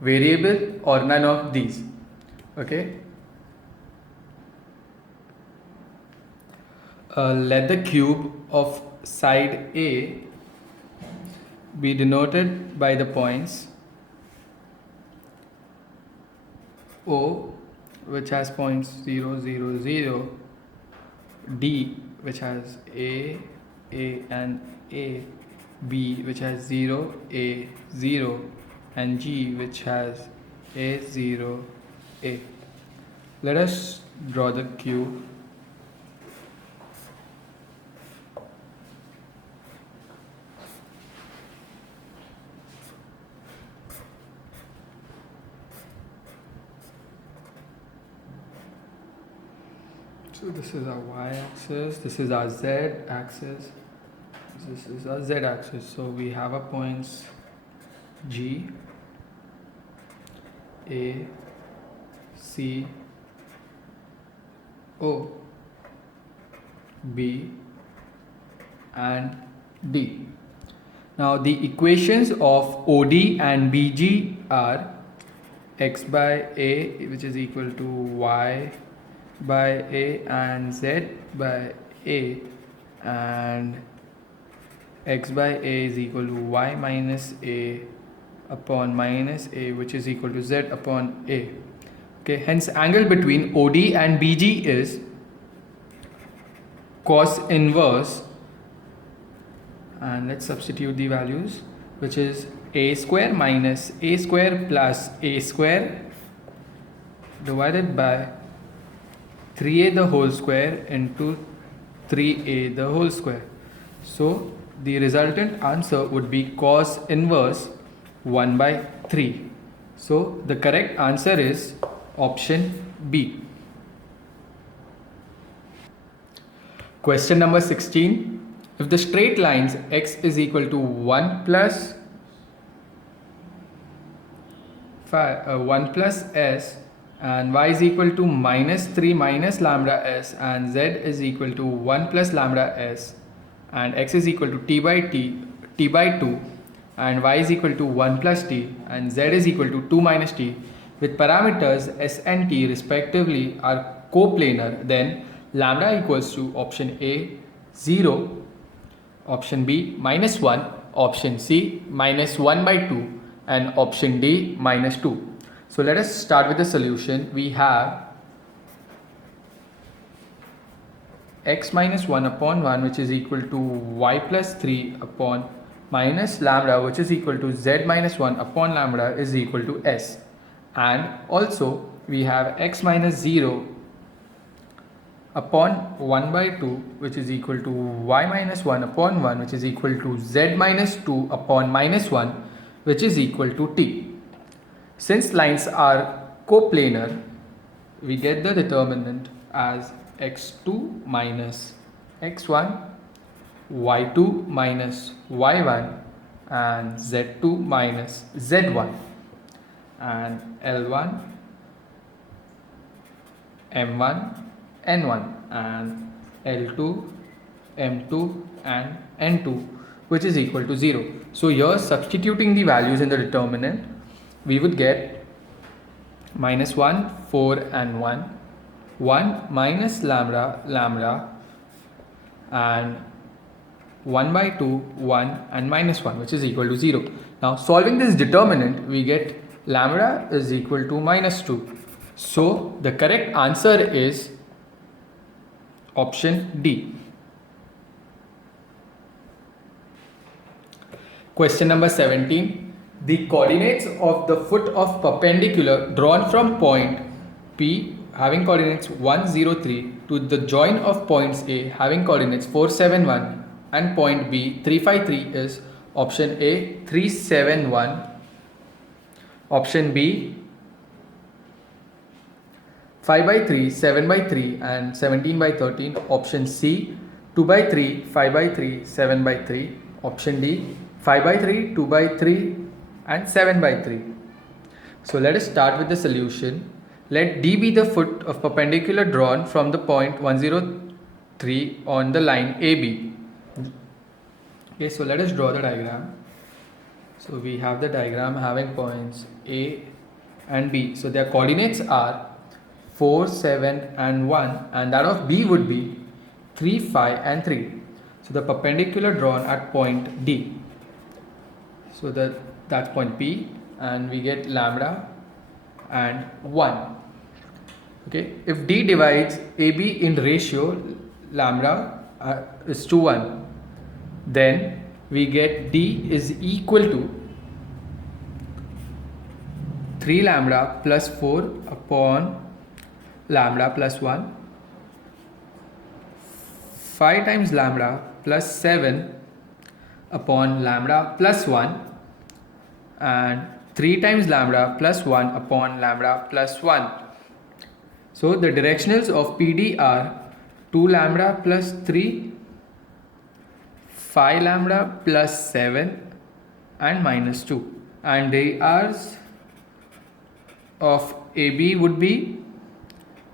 variable, or none of these. Okay. Let the cube of side A be denoted by the points O, which has points 0, 0, 0, D, which has A and A, B, which has 0, A, 0, and G, which has A, 0, A. Let us draw the cube. So this is our y-axis, this is our z-axis, this is our z-axis. So we have our points G, A, C, O, B, and D. Now the equations of OD and BG are x by A, which is equal to y by A, and z by A, and x by A is equal to y minus A upon minus A, which is equal to z upon A. Okay, hence angle between OD and BG is cos inverse, and let's substitute the values, which is A square minus A square plus A square divided by 3A the whole square into 3A the whole square. So the resultant answer would be cos inverse 1 by 3. So the correct answer is option B. Question number 16. If the straight lines x is equal to 1 plus 1 plus s and y is equal to minus 3 minus lambda s, and z is equal to 1 plus lambda s, and x is equal to t by 2, and y is equal to 1 plus t, and z is equal to 2 minus t, with parameters s and t respectively are coplanar, then lambda equals to option A 0, option B minus 1, option C minus 1 by 2, and option D minus 2. So let us start with the solution. We have x minus 1 upon 1, which is equal to y plus 3 upon minus lambda, which is equal to z minus 1 upon lambda is equal to s. And also we have x minus 0 upon 1 by 2, which is equal to y minus 1 upon 1, which is equal to z minus 2 upon minus 1, which is equal to t. Since lines are coplanar, we get the determinant as x2 minus x1, y2 minus y1, and Z2 minus Z1 and L1, M1, N1 and L2, M2 and N2, which is equal to 0. So here, substituting the values in the determinant, we would get minus 1, 4 and 1, 1 minus lambda and 1 by 2, 1 and minus 1, which is equal to 0. Now solving this determinant, we get lambda is equal to minus 2. So the correct answer is option D. Question number 17. The coordinates of the foot of perpendicular drawn from point P having coordinates 1, 0, 3 to the join of points A having coordinates 4, 7, 1 and point B 3, 5, 3 is option A 3, 7, 1, option B 5 by 3, 7 by 3 and 17 by 13, option C 2 by 3, 5 by 3, 7 by 3, option D 5 by 3, 2 by 3 and 7 by 3. So let us start with the solution. Let D be the foot of perpendicular drawn from the point 103 on the line AB. Okay, so let us draw the diagram. So we have the diagram having points A and B. So their coordinates are 4, 7 and 1 and that of B would be 3, 5 and 3. So the perpendicular drawn at point D. So that's point P and we get lambda and 1. Okay, if D divides AB in ratio lambda is to 1, then we get D is equal to 3 lambda plus 4 upon lambda plus 1, 5 times lambda plus 7 upon lambda plus 1 and 3 times lambda plus 1 upon lambda plus 1. So the directionals of PD are 2 lambda plus 3, 5 lambda plus 7 and minus 2, and the R's of AB would be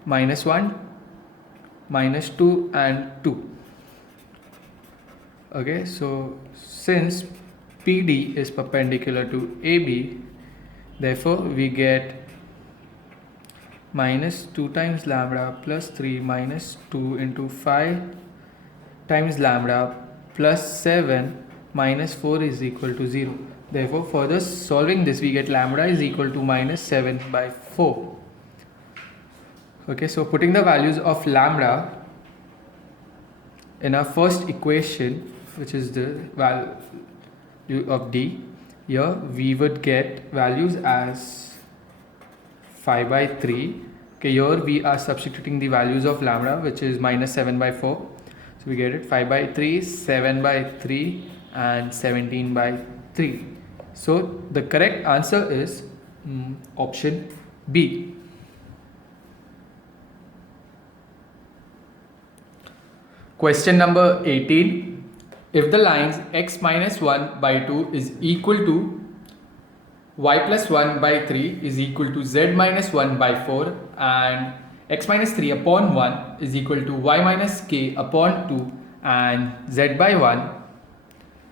minus 1, minus 2 and 2. Okay, so since PD is perpendicular to AB, therefore we get minus 2 times lambda plus 3 minus 2 into 5 times lambda plus 7 minus 4 is equal to 0. Therefore, further solving this, we get lambda is equal to minus 7 by 4. Okay, so putting the values of lambda in our first equation, which is the value of D, here we would get values as 5 by 3. Okay, here we are substituting the values of lambda, which is minus 7 by 4. So we get it 5 by 3, 7 by 3 and 17 by 3. So the correct answer is option B. Question number 18. If the lines x minus 1 by 2 is equal to y plus 1 by 3 is equal to z minus 1 by 4 and x minus 3 upon 1 is equal to y minus k upon 2 and z by 1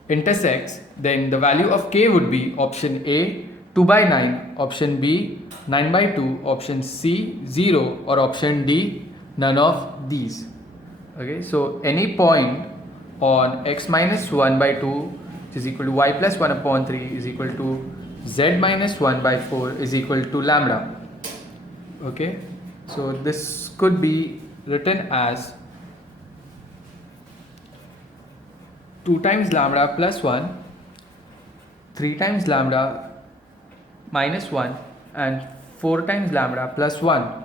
intersects, then the value of k would be option A 2 by 9, option B 9 by 2, option C 0 or option D none of these. Okay, so any point on x minus 1 by 2 which is equal to y plus 1 upon 3 is equal to z minus 1 by 4 is equal to lambda. Okay, so this could be written as 2 times lambda plus 1, 3 times lambda minus 1 and 4 times lambda plus 1.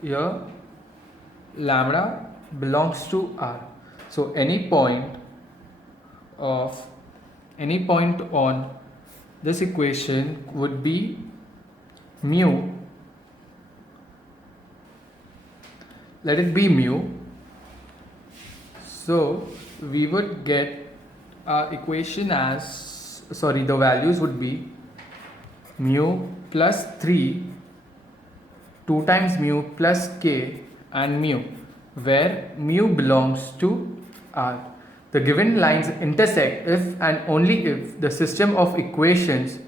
Here lambda belongs to R. So any point on this equation would be mu. Let it be mu. So we would get equation as, the values would be mu plus 3, 2 times mu plus k and mu, where mu belongs to R. The given lines intersect if and only if the system of equations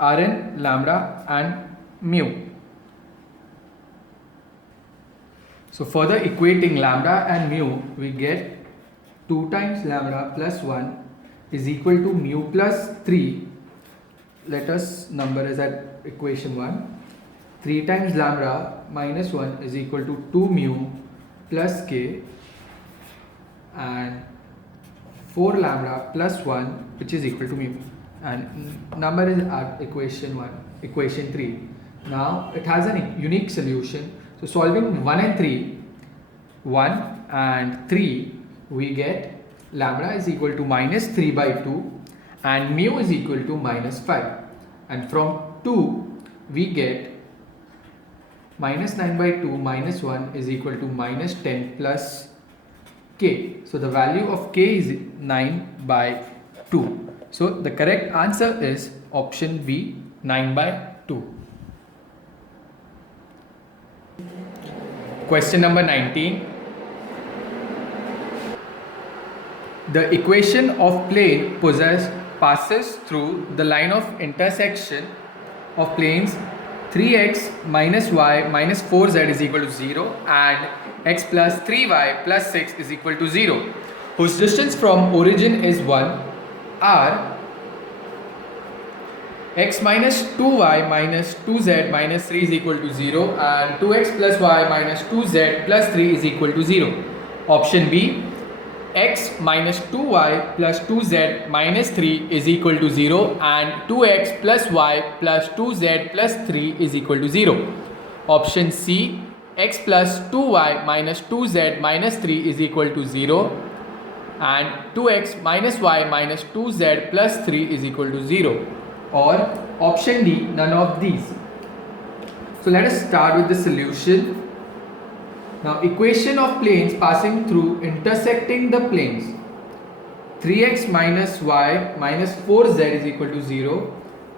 are in lambda and mu. So further equating lambda and mu, we get 2 times lambda plus 1 is equal to mu plus 3. Let us number as at equation 1. 3 times lambda minus 1 is equal to 2 mu plus k, and 4 lambda plus 1 which is equal to mu, and number is at equation 3. Now it has a unique solution. So solving 1 and 3, 1 and 3, we get lambda is equal to minus 3 by 2 and mu is equal to minus 5, and from 2 we get minus 9 by 2 minus 1 is equal to minus 10 plus k. So the value of k is 9 by 2. So the correct answer is option B, 9 by 2. Question number 19. The equation of plane passes through the line of intersection of planes 3x minus y minus 4z is equal to 0 and x plus 3y plus 6 is equal to 0, whose distance from origin is 1, are x minus 2y minus 2z minus 3 is equal to 0 and 2x plus y minus 2z plus 3 is equal to 0. Option B, x minus 2y plus 2z minus 3 is equal to 0 and 2x plus y plus 2z plus 3 is equal to 0. Option C, x plus 2y minus 2z minus 3 is equal to 0 and 2x minus y minus 2z plus 3 is equal to 0. Or option D, none of these. So let us start with the solution. Now equation of planes passing through intersecting the planes 3x minus y minus 4z is equal to 0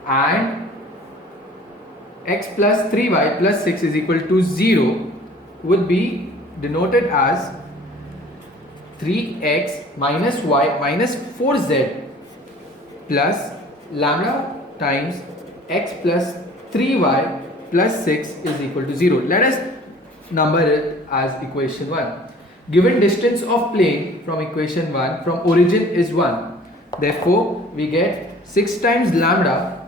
and x plus 3y plus 6 is equal to 0 would be denoted as 3x minus y minus 4z plus lambda times x plus 3y plus 6 is equal to 0. Let us number it as equation 1. Given distance of plane from equation 1 from origin is 1. Therefore, we get 6 times lambda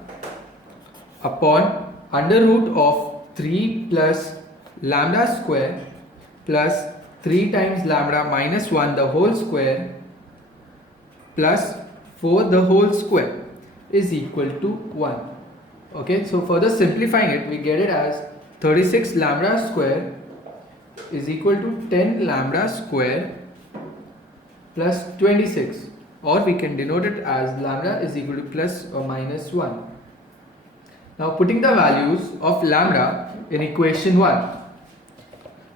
upon under root of 3 plus lambda square plus 3 times lambda minus 1 the whole square plus 4 the whole square is equal to 1. Okay, so further simplifying it, we get it as 36 lambda square is equal to 10 lambda square plus 26, or we can denote it as lambda is equal to plus or minus 1. Now putting the values of lambda in equation 1,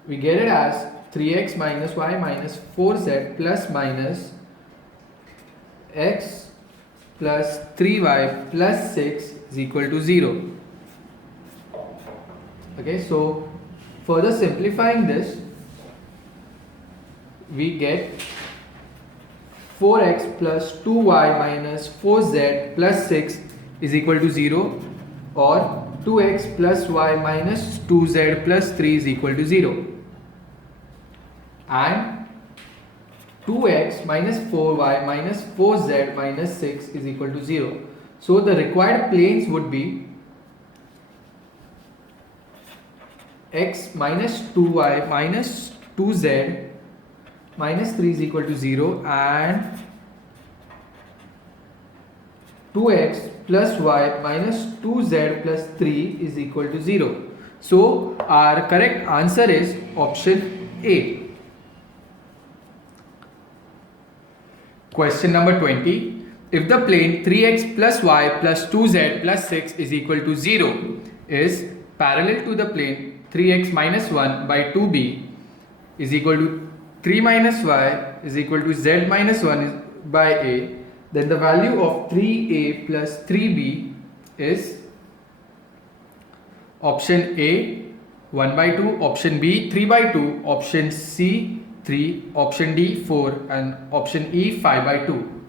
we get it as 3x minus y minus 4z plus minus x plus 3y plus 6 is equal to 0. Okay, so further simplifying this, we get 4x plus 2y minus 4z plus 6 is equal to 0, or 2x plus y minus 2z plus 3 is equal to 0, and 2x minus 4y minus 4z minus 6 is equal to 0. So the required planes would be x minus 2y minus 2z minus 3 is equal to 0 and 2x plus y minus 2z plus 3 is equal to 0. So our correct answer is option A. Question number 20. If the plane 3x plus y plus 2z plus 6 is equal to 0 is parallel to the plane 3x minus 1 by 2b is equal to 3 minus y is equal to z minus 1 by A, then the value of 3A plus 3B is option A 1 by 2, option B 3 by 2, option C 3, option D 4 and option E 5 by 2.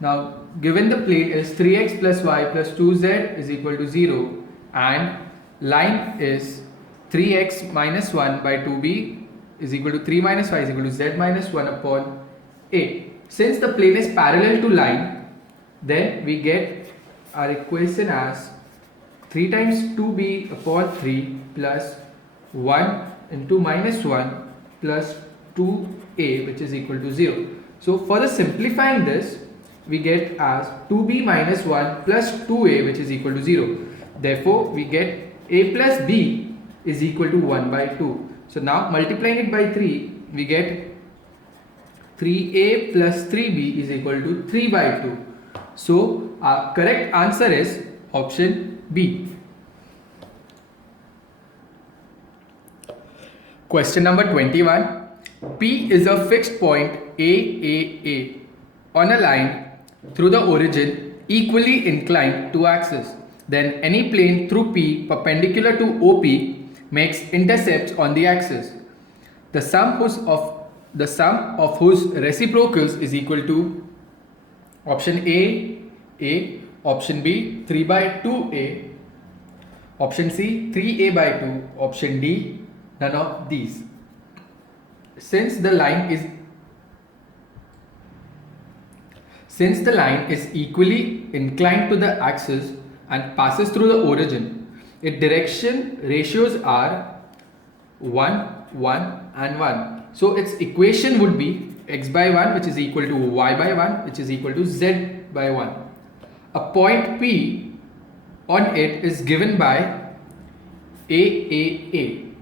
Now given the plane is 3x plus y plus 2z is equal to 0 and line is 3x minus 1 by 2b is equal to 3 minus 5 is equal to z minus 1 upon a. Since the plane is parallel to line, then we get our equation as 3 times 2b upon 3 plus 1 into minus 1 plus 2a, which is equal to 0. So further simplifying this, we get as 2b minus 1 plus 2a, which is equal to 0. Therefore we get a plus b is equal to 1 by 2. So now multiplying it by 3, we get 3a plus 3b is equal to 3 by 2. So our correct answer is option B. Question number 21. P is a fixed point AAA on a line through the origin equally inclined to axis. Then any plane through P perpendicular to OP makes intercepts on the axis. The sum of whose reciprocals is equal to option A, option B 3 by 2A, option C 3A by 2, option D none of these. Since the line is equally inclined to the axis and passes through the origin, its direction ratios are 1, 1 and 1. So its equation would be x by 1 which is equal to y by 1 which is equal to z by 1. A point P on it is given by AAA.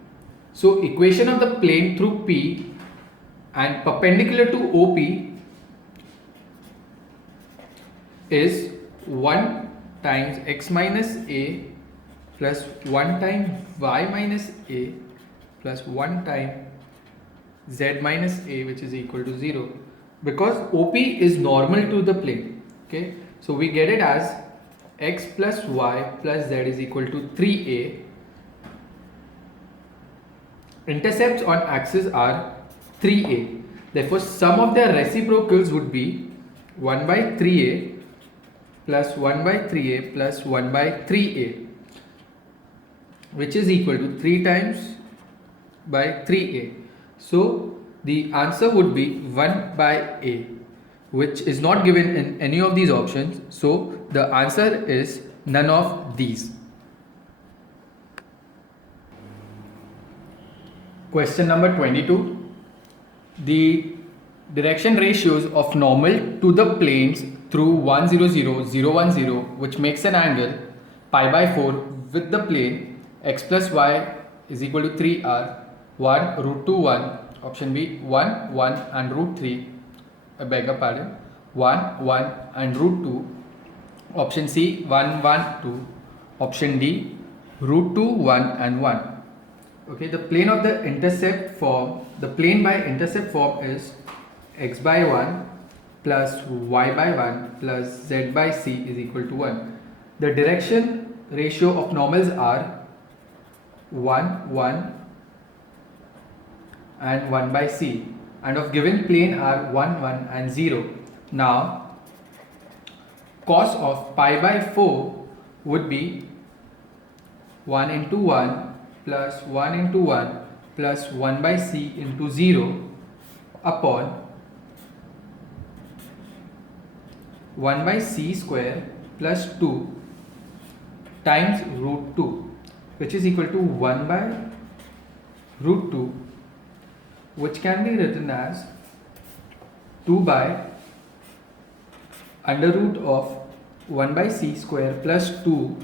So equation of the plane through P and perpendicular to OP is 1 times x minus a plus 1 time y minus a plus 1 time z minus a, which is equal to 0, because OP is normal to the plane. Okay, so we get it as x plus y plus z is equal to 3a. Intercepts on axis are 3a. Therefore sum of their reciprocals would be 1 by 3a plus 1 by 3a plus 1 by 3a, which is equal to 3 times by 3a. So the answer would be 1 by a, which is not given in any of these options. So the answer is none of these. Question number 22. The direction ratios of normal to the planes through 1 0 0 0 1 0, which makes an angle pi by 4 with the plane x plus y is equal to 3 are 1 root 2 1, option B 1 1 and root 3, I beg your pardon, 1 1 and root 2, option C 1 1 2, option D root 2 1 and 1. Okay, the plane by intercept form is x by 1 plus y by 1 plus z by c is equal to 1. The direction ratio of normals are 1 1 and 1 by c, and of given plane are 1 1 and 0. Now cos of pi by 4 would be 1 into 1 plus 1 into 1 plus 1 by c into 0 upon 1 by c square plus 2 times root 2, which is equal to 1 by root 2, which can be written as 2 by under root of 1 by c square plus 2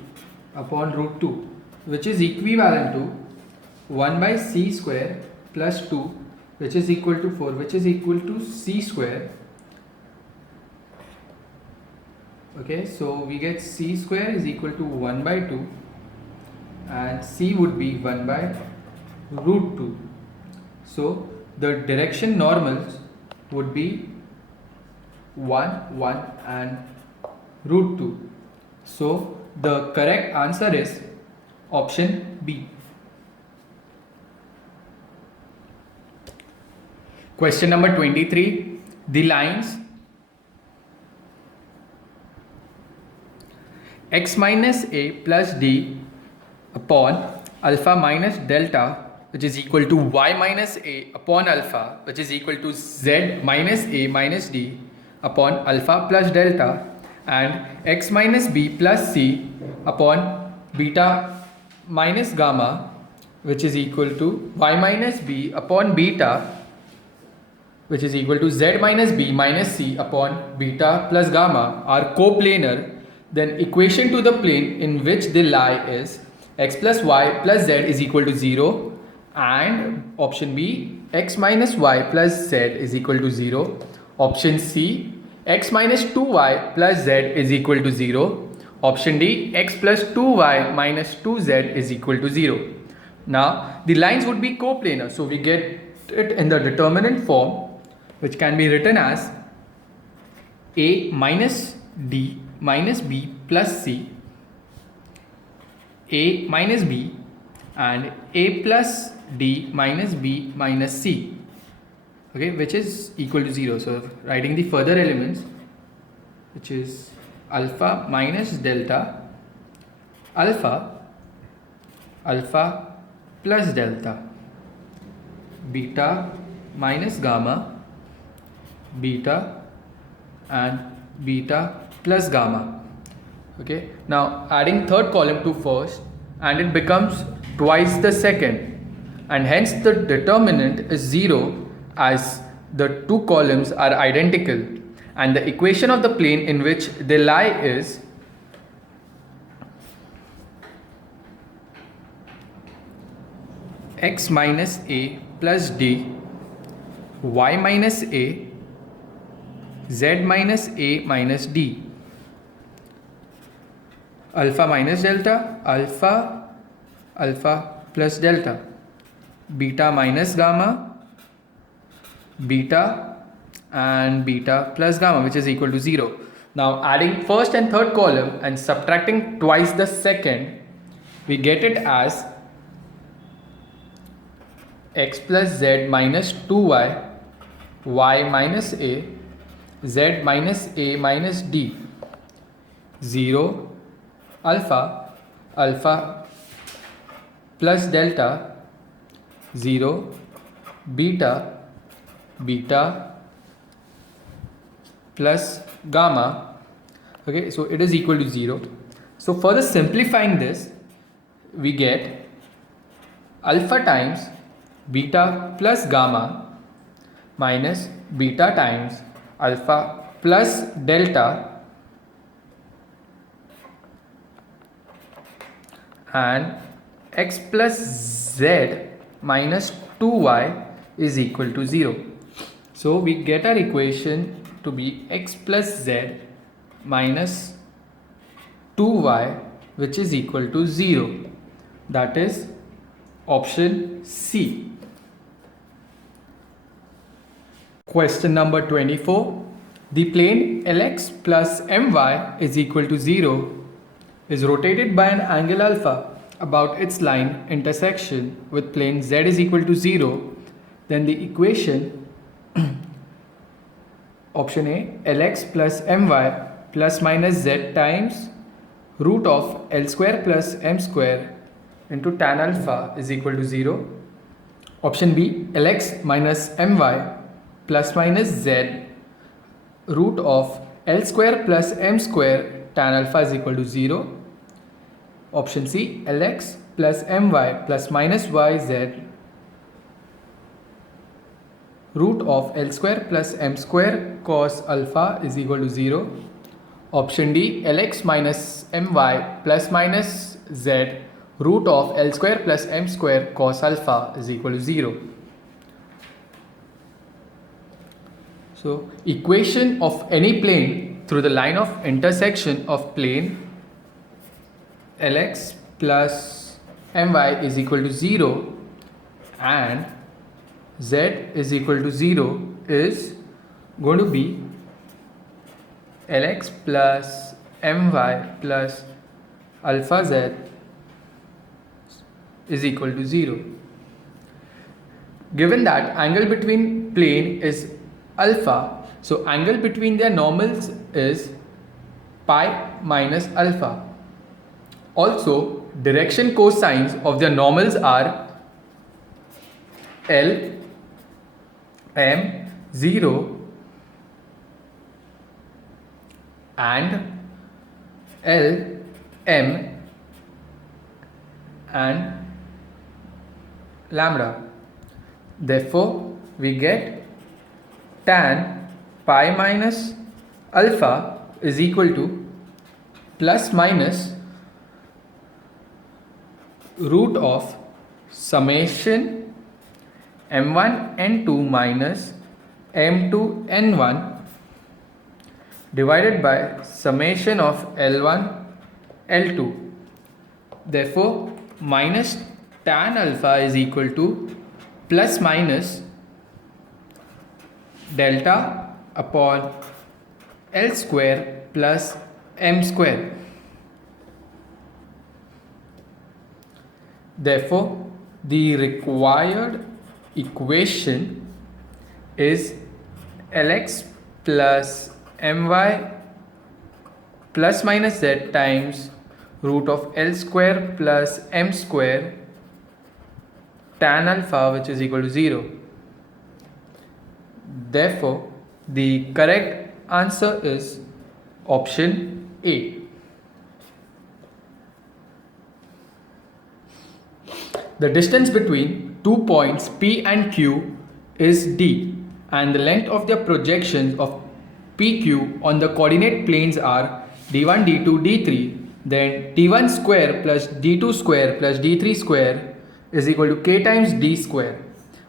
upon root 2, which is equivalent to 1 by c square plus 2, which is equal to 4, which is equal to c square. Okay, so we get c square is equal to 1 by 2 and c would be 1 by root 2. So the direction normals would be 1, 1 and root 2. So the correct answer is option B. Question number 23. The lines x minus a plus d upon alpha minus delta, which is equal to y minus a upon alpha, which is equal to z minus a minus d upon alpha plus delta, and x minus b plus c upon beta minus gamma, which is equal to y minus b upon beta, which is equal to z minus b minus c upon beta plus gamma, are coplanar, then equation to the plane in which they lie is x plus y plus z is equal to 0, and option B, x minus y plus z is equal to 0. Option C, x minus 2y plus z is equal to 0. Option D, x plus 2y minus 2z is equal to 0. Now the lines would be coplanar, so we get it in the determinant form, which can be written as a minus d minus b plus c, a minus b, and a plus d minus b minus c, okay, which is equal to 0. So writing the further elements, which is alpha minus delta, alpha, alpha plus delta, beta minus gamma, beta, and beta plus gamma. Okay, now adding third column to first, and it becomes twice the second, and hence the determinant is 0 as the two columns are identical, and the equation of the plane in which they lie is x minus a plus d, y minus a, z minus a minus d, alpha minus delta, alpha, alpha plus delta, beta minus gamma, beta, and beta plus gamma, which is equal to 0. Now adding first and third column and subtracting twice the second, we get it as x plus z minus 2y, y minus a, z minus a minus d, 0, alpha, alpha plus delta, 0, beta, beta plus gamma. Okay, so it is equal to 0. So further simplifying this, we get alpha times beta plus gamma minus beta times alpha plus delta, and x plus z minus 2y is equal to 0. So we get our equation to be x plus z minus 2y, which is equal to 0. That is option C. Question number 24. The plane Lx plus My is equal to 0 is rotated by an angle alpha about its line intersection with plane z is equal to 0. Then the equation option A, Lx plus My plus minus z times root of L square plus m square into tan alpha is equal to 0. Option B, Lx minus My plus minus z root of L square plus m square tan alpha is equal to 0. Option C, Lx plus My plus minus yz root of L square plus m square cos alpha is equal to 0. Option D, Lx minus My plus minus z root of L square plus m square cos alpha is equal to 0. So equation of any plane through the line of intersection of plane Lx plus My is equal to 0 and z is equal to 0 is going to be Lx plus My plus alpha z is equal to 0. Given that angle between plane is alpha, so angle between their normals is pi minus alpha. Also, direction cosines of their normals are L, M, 0 and L, M and lambda. Therefore, we get tan pi minus alpha is equal to plus minus root of summation m1 n2 minus m2 n1 divided by summation of L1 L2. Therefore, minus tan alpha is equal to plus minus delta upon L square plus M square. Therefore, the required equation is Lx plus My plus minus z times root of L square plus M square tan alpha, which is equal to 0. Therefore, the correct answer is option A. The distance between 2 points P and Q is d, and the length of their projections of PQ on the coordinate planes are d1, d2, d3. Then d1 square plus d2 square plus d3 square is equal to k times d square,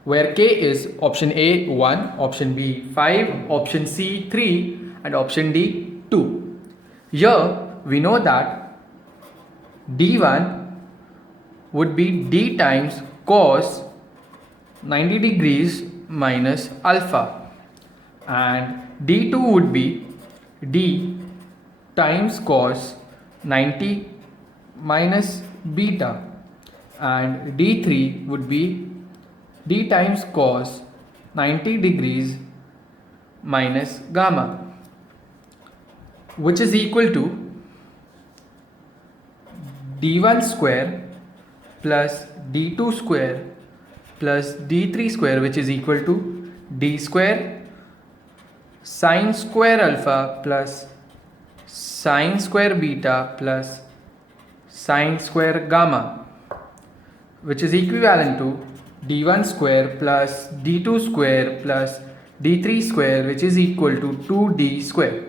where k is option A 1, option B 5, option C 3 and option D 2. Here we know that d1 would be d times cos 90 degrees minus alpha, and d2 would be d times cos 90 minus beta, and d3 would be d times cos 90 degrees minus gamma, which is equal to d1 square plus d2 square plus d3 square, which is equal to d square sine square alpha plus sine square beta plus sine square gamma, which is equivalent to d1 square plus d2 square plus d3 square, which is equal to 2d square.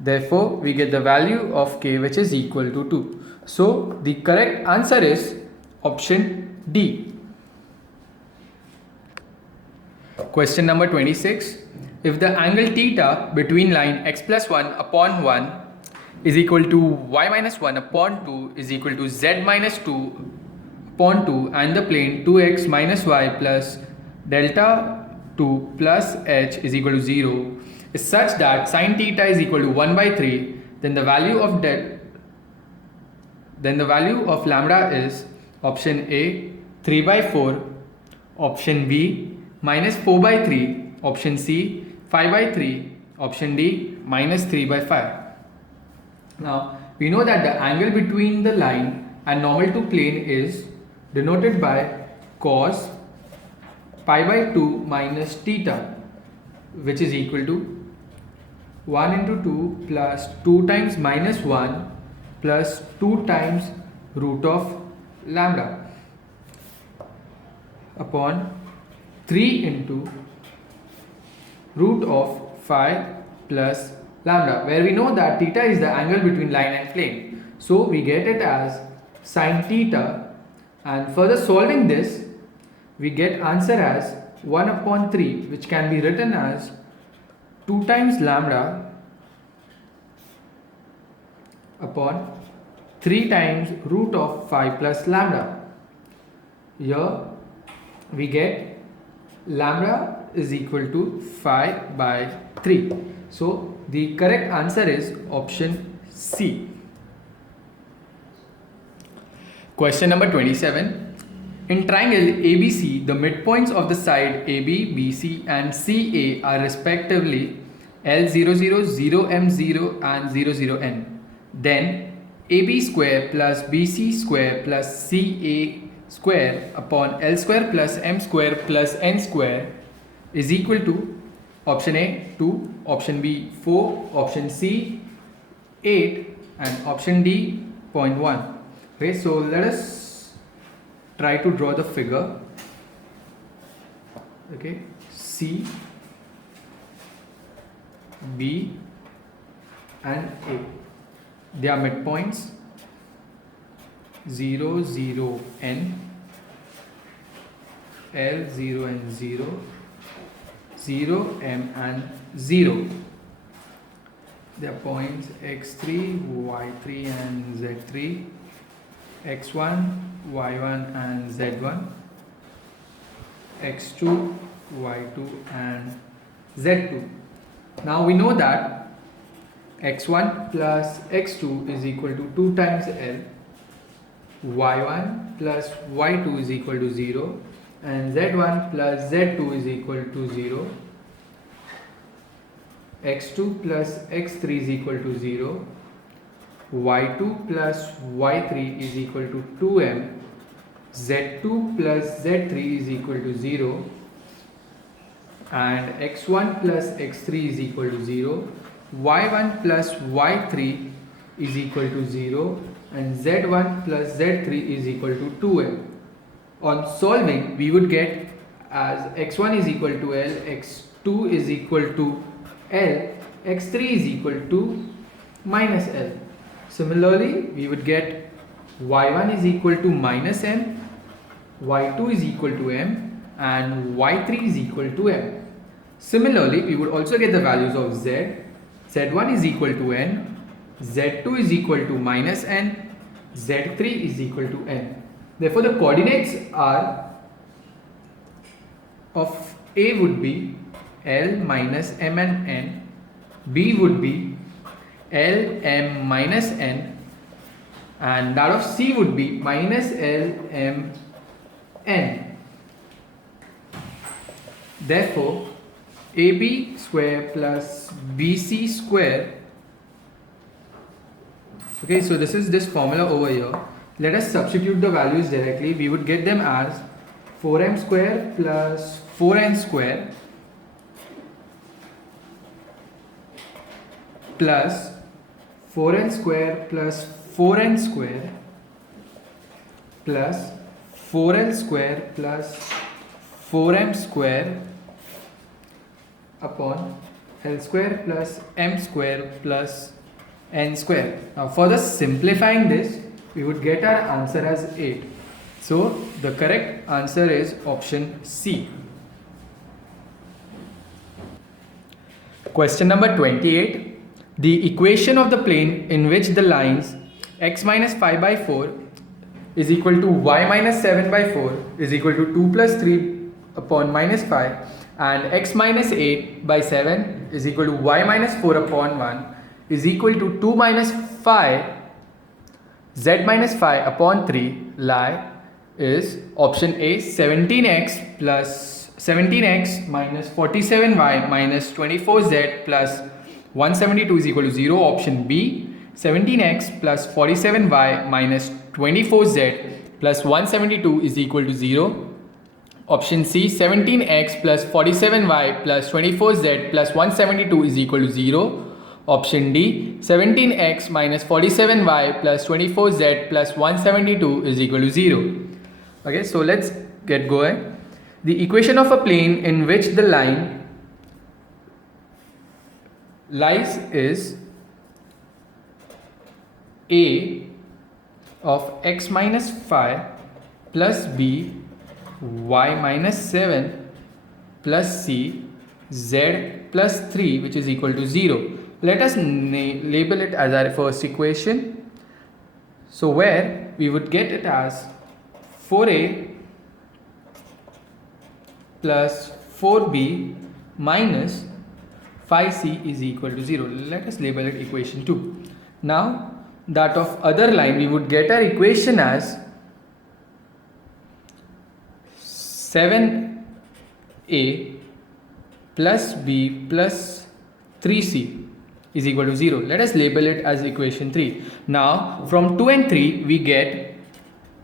Therefore, we get the value of k, which is equal to 2. So, the correct answer is option D. Question number 26. If the angle theta between line x plus 1 upon 1 is equal to y minus 1 upon 2 is equal to z minus 2 upon 2, and the plane 2x minus y plus delta 2 plus h is equal to 0 is such that sin theta is equal to 1 by 3, then the value of lambda is option A 3 by 4, option B minus 4 by 3, option C 5 by 3, option D minus 3 by 5. Now we know that the angle between the line and normal to plane is denoted by cos pi by 2 minus theta, which is equal to 1 into 2 plus 2 times minus 1 plus 2 times root of lambda upon 3 into root of 5 plus lambda, where we know that theta is the angle between line and plane. So we get it as sin theta, and further solving this we get answer as 1 upon 3, which can be written as 2 times lambda upon 3 times root of 5 plus lambda. Here we get lambda is equal to 5 by 3. So the correct answer is option C. Question number 27. In triangle ABC, the midpoints of the side AB, BC and CA are respectively L00, 0M0 and 00N. Then AB square plus BC square plus CA square upon L square plus M square plus N square is equal to option A 2, option B 4, option C 8 and option D 0.1. Okay, so let us try to draw the figure. Okay, C, B and A. They are midpoints 0, 0, N, L, 0 and 0, 0, M and 0. They are points x3, y3 and z3, x1, y1 and z1, x2, y2 and z2. Now we know that x1 plus x2 is equal to 2 times L, y1 plus y2 is equal to 0 and z1 plus z2 is equal to 0, x2 plus x3 is equal to 0, y2 plus y3 is equal to 2m, z2 plus z3 is equal to 0 and x1 plus x3 is equal to 0, y1 plus y3 is equal to 0 and z1 plus z3 is equal to 2m. On solving, we would get as x1 is equal to L, x2 is equal to L, x3 is equal to minus L. Similarly, we would get y1 is equal to minus m, y2 is equal to m and y3 is equal to m. Similarly, we would also get the values of z. z1 is equal to n, z2 is equal to minus n, z3 is equal to n. Therefore, the coordinates are of A would be L minus m and n, B would be L m minus n and that of C would be minus L m n. Therefore, AB square plus BC square. Okay, so this is this formula over here. Let us substitute the values directly. We would get them as 4m square plus 4n square plus 4n square plus 4n square plus 4l square plus 4m square upon L square plus m square plus n square. Now further simplifying this, we would get our answer as 8. So the correct answer is option C. Question number 28. The equation of the plane in which the lines x minus 5 by 4 is equal to y minus 7 by 4 is equal to 2 plus 3 upon minus 5 and x minus 8 by 7 is equal to y minus 4 upon 1 is equal to 2 minus 5 z minus 5 upon 3 lie is option A 17x plus 17x minus 47y minus 24z plus 172 is equal to 0. Option B 17x plus 47y minus 24z plus 172 is equal to 0. Option C 17x plus 47y plus 24z plus 172 is equal to 0. Option D 17x minus 47y plus 24z plus 172 is equal to 0. Okay, so let's get going. The equation of a plane in which the line lies is A of x minus 5 plus B y minus 7 plus C z plus 3 which is equal to 0. Let us label it as our first equation. So where we would get it as 4a plus 4b minus phi c is equal to 0. Let us label it equation 2. Now that of other line, we would get our equation as 7a plus b plus 3c is equal to 0. Let us label it as equation 3. Now from 2 and 3 we get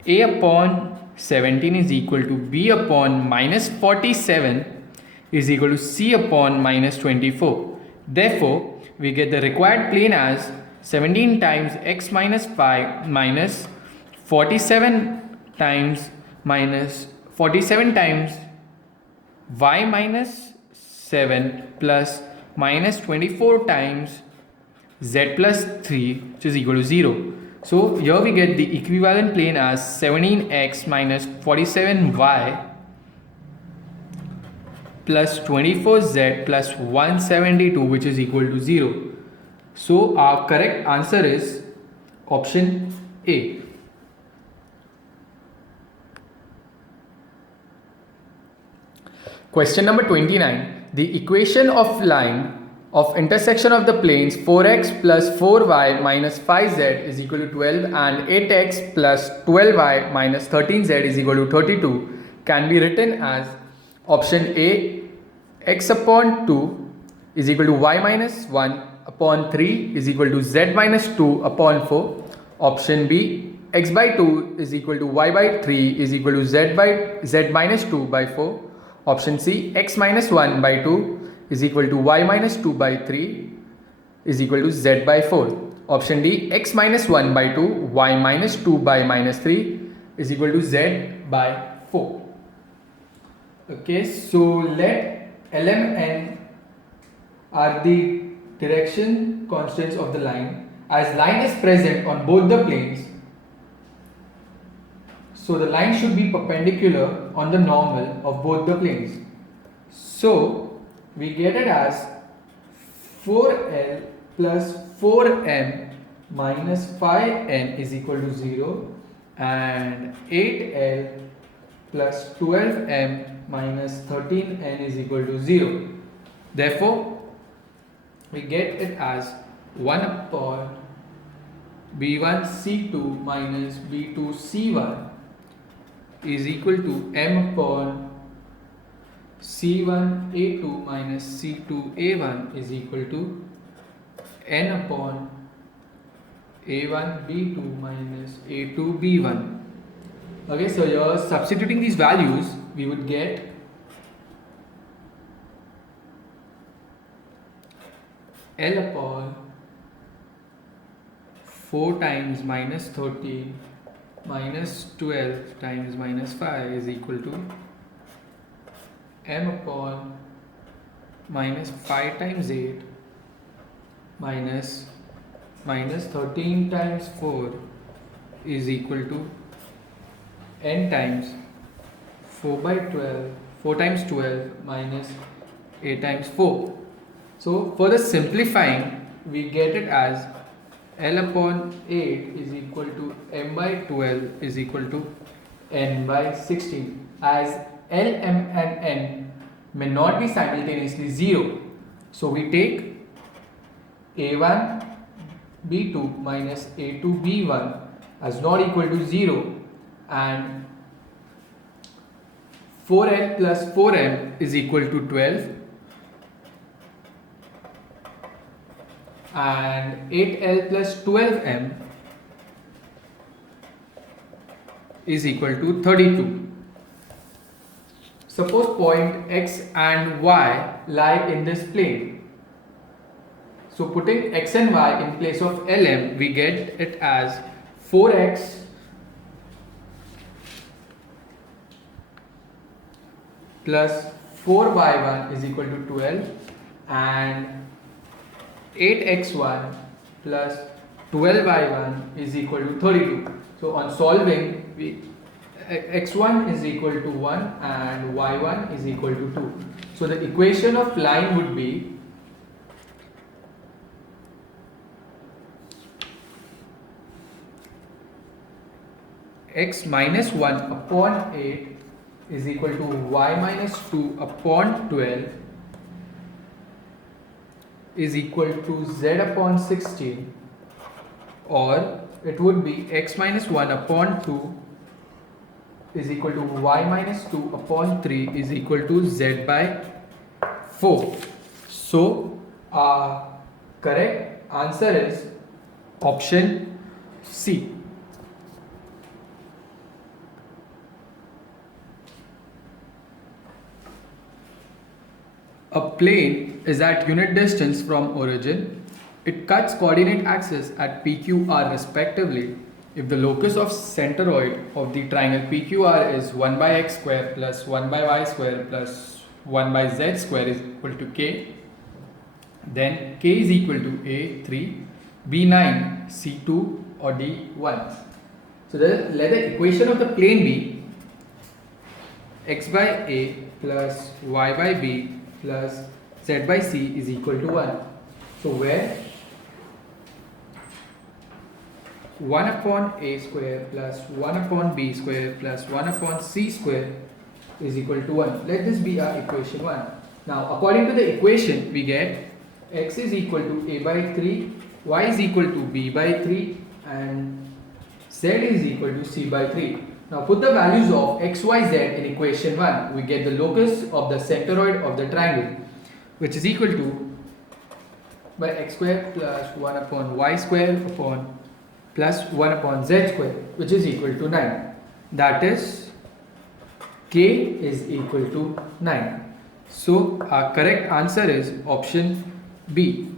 a upon 17 is equal to b upon minus 47 is equal to c upon minus 24. Therefore we get the required plane as 17 times x minus 5 minus 47 times y minus 7 plus minus 24 times z plus 3, which is equal to 0. So here we get the equivalent plane as 17x minus 47y plus 24z plus 172, which is equal to 0. So our correct answer is option A. Question number 29. The equation of line of intersection of the planes 4x plus 4y minus 5z is equal to 12 and 8x plus 12y minus 13z is equal to 32 can be written as option A, x upon 2 is equal to y minus 1 upon 3 is equal to z minus 2 upon 4. Option B, x by 2 is equal to y by 3 is equal to z minus 2 by 4. Option C, x minus 1 by 2 is equal to y minus 2 by 3 is equal to z by 4. Option D, x minus 1 by 2 y minus 2 by minus 3 is equal to z by 4. Okay, so let LM and are the direction constants of the line. As line is present on both the planes, so the line should be perpendicular on the normal of both the planes. So we get it as 4L plus 4M minus 5N is equal to 0 and 8L plus 12M minus 13N is equal to 0. Therefore, we get it as 1 upon B1 C2 minus B2 C1 is equal to M upon C1 A2 minus C2 A1 is equal to N upon A1 B2 minus A2 B1. Okay, so you're substituting these values, we would get L upon 4 times minus 13 minus 12 times minus 5 is equal to M upon minus 5 times 8 minus 13 times 4 is equal to N times 4 times 12 minus 8 times 4. So further simplifying, we get it as L upon 8 is equal to M by 12 is equal to N by 16. As L, M and N may not be simultaneously 0. So we take A1 B2 minus A2 B1 as not equal to 0 and 4L plus 4M is equal to 12 and 8L plus 12M is equal to 32. Suppose point X and Y lie in this plane. So putting X and Y in place of LM, we get it as 4X plus 4Y1 is equal to 12 and 8x1 plus 12y1 is equal to 32. So on solving, x1 is equal to 1 and y1 is equal to 2. So the equation of line would be x minus 1 upon 8 is equal to y minus 2 upon 12 is equal to z upon 16, or it would be x minus 1 upon 2 is equal to y minus 2 upon 3 is equal to z by 4. So our correct answer is option C. A plane is at unit distance from origin. It cuts coordinate axes at PQR respectively if the locus of centroid of the triangle PQR is 1 by x square plus 1 by y square plus 1 by z square is equal to k. Then k is equal to a3, b9, c2 or d1. So let the equation of the plane be x by a plus y by b plus z by c is equal to 1. So where 1 upon a square plus 1 upon b square plus 1 upon c square is equal to 1. Let this be our equation 1. Now according to the equation we get x is equal to a by 3, y is equal to b by 3 and z is equal to c by 3. Now put the values of x, y, z in equation 1. We get the locus of the centroid of the triangle, which is equal to by x square plus 1 upon y square upon plus 1 upon z square, which is equal to 9. That is k is equal to 9. So our correct answer is option B.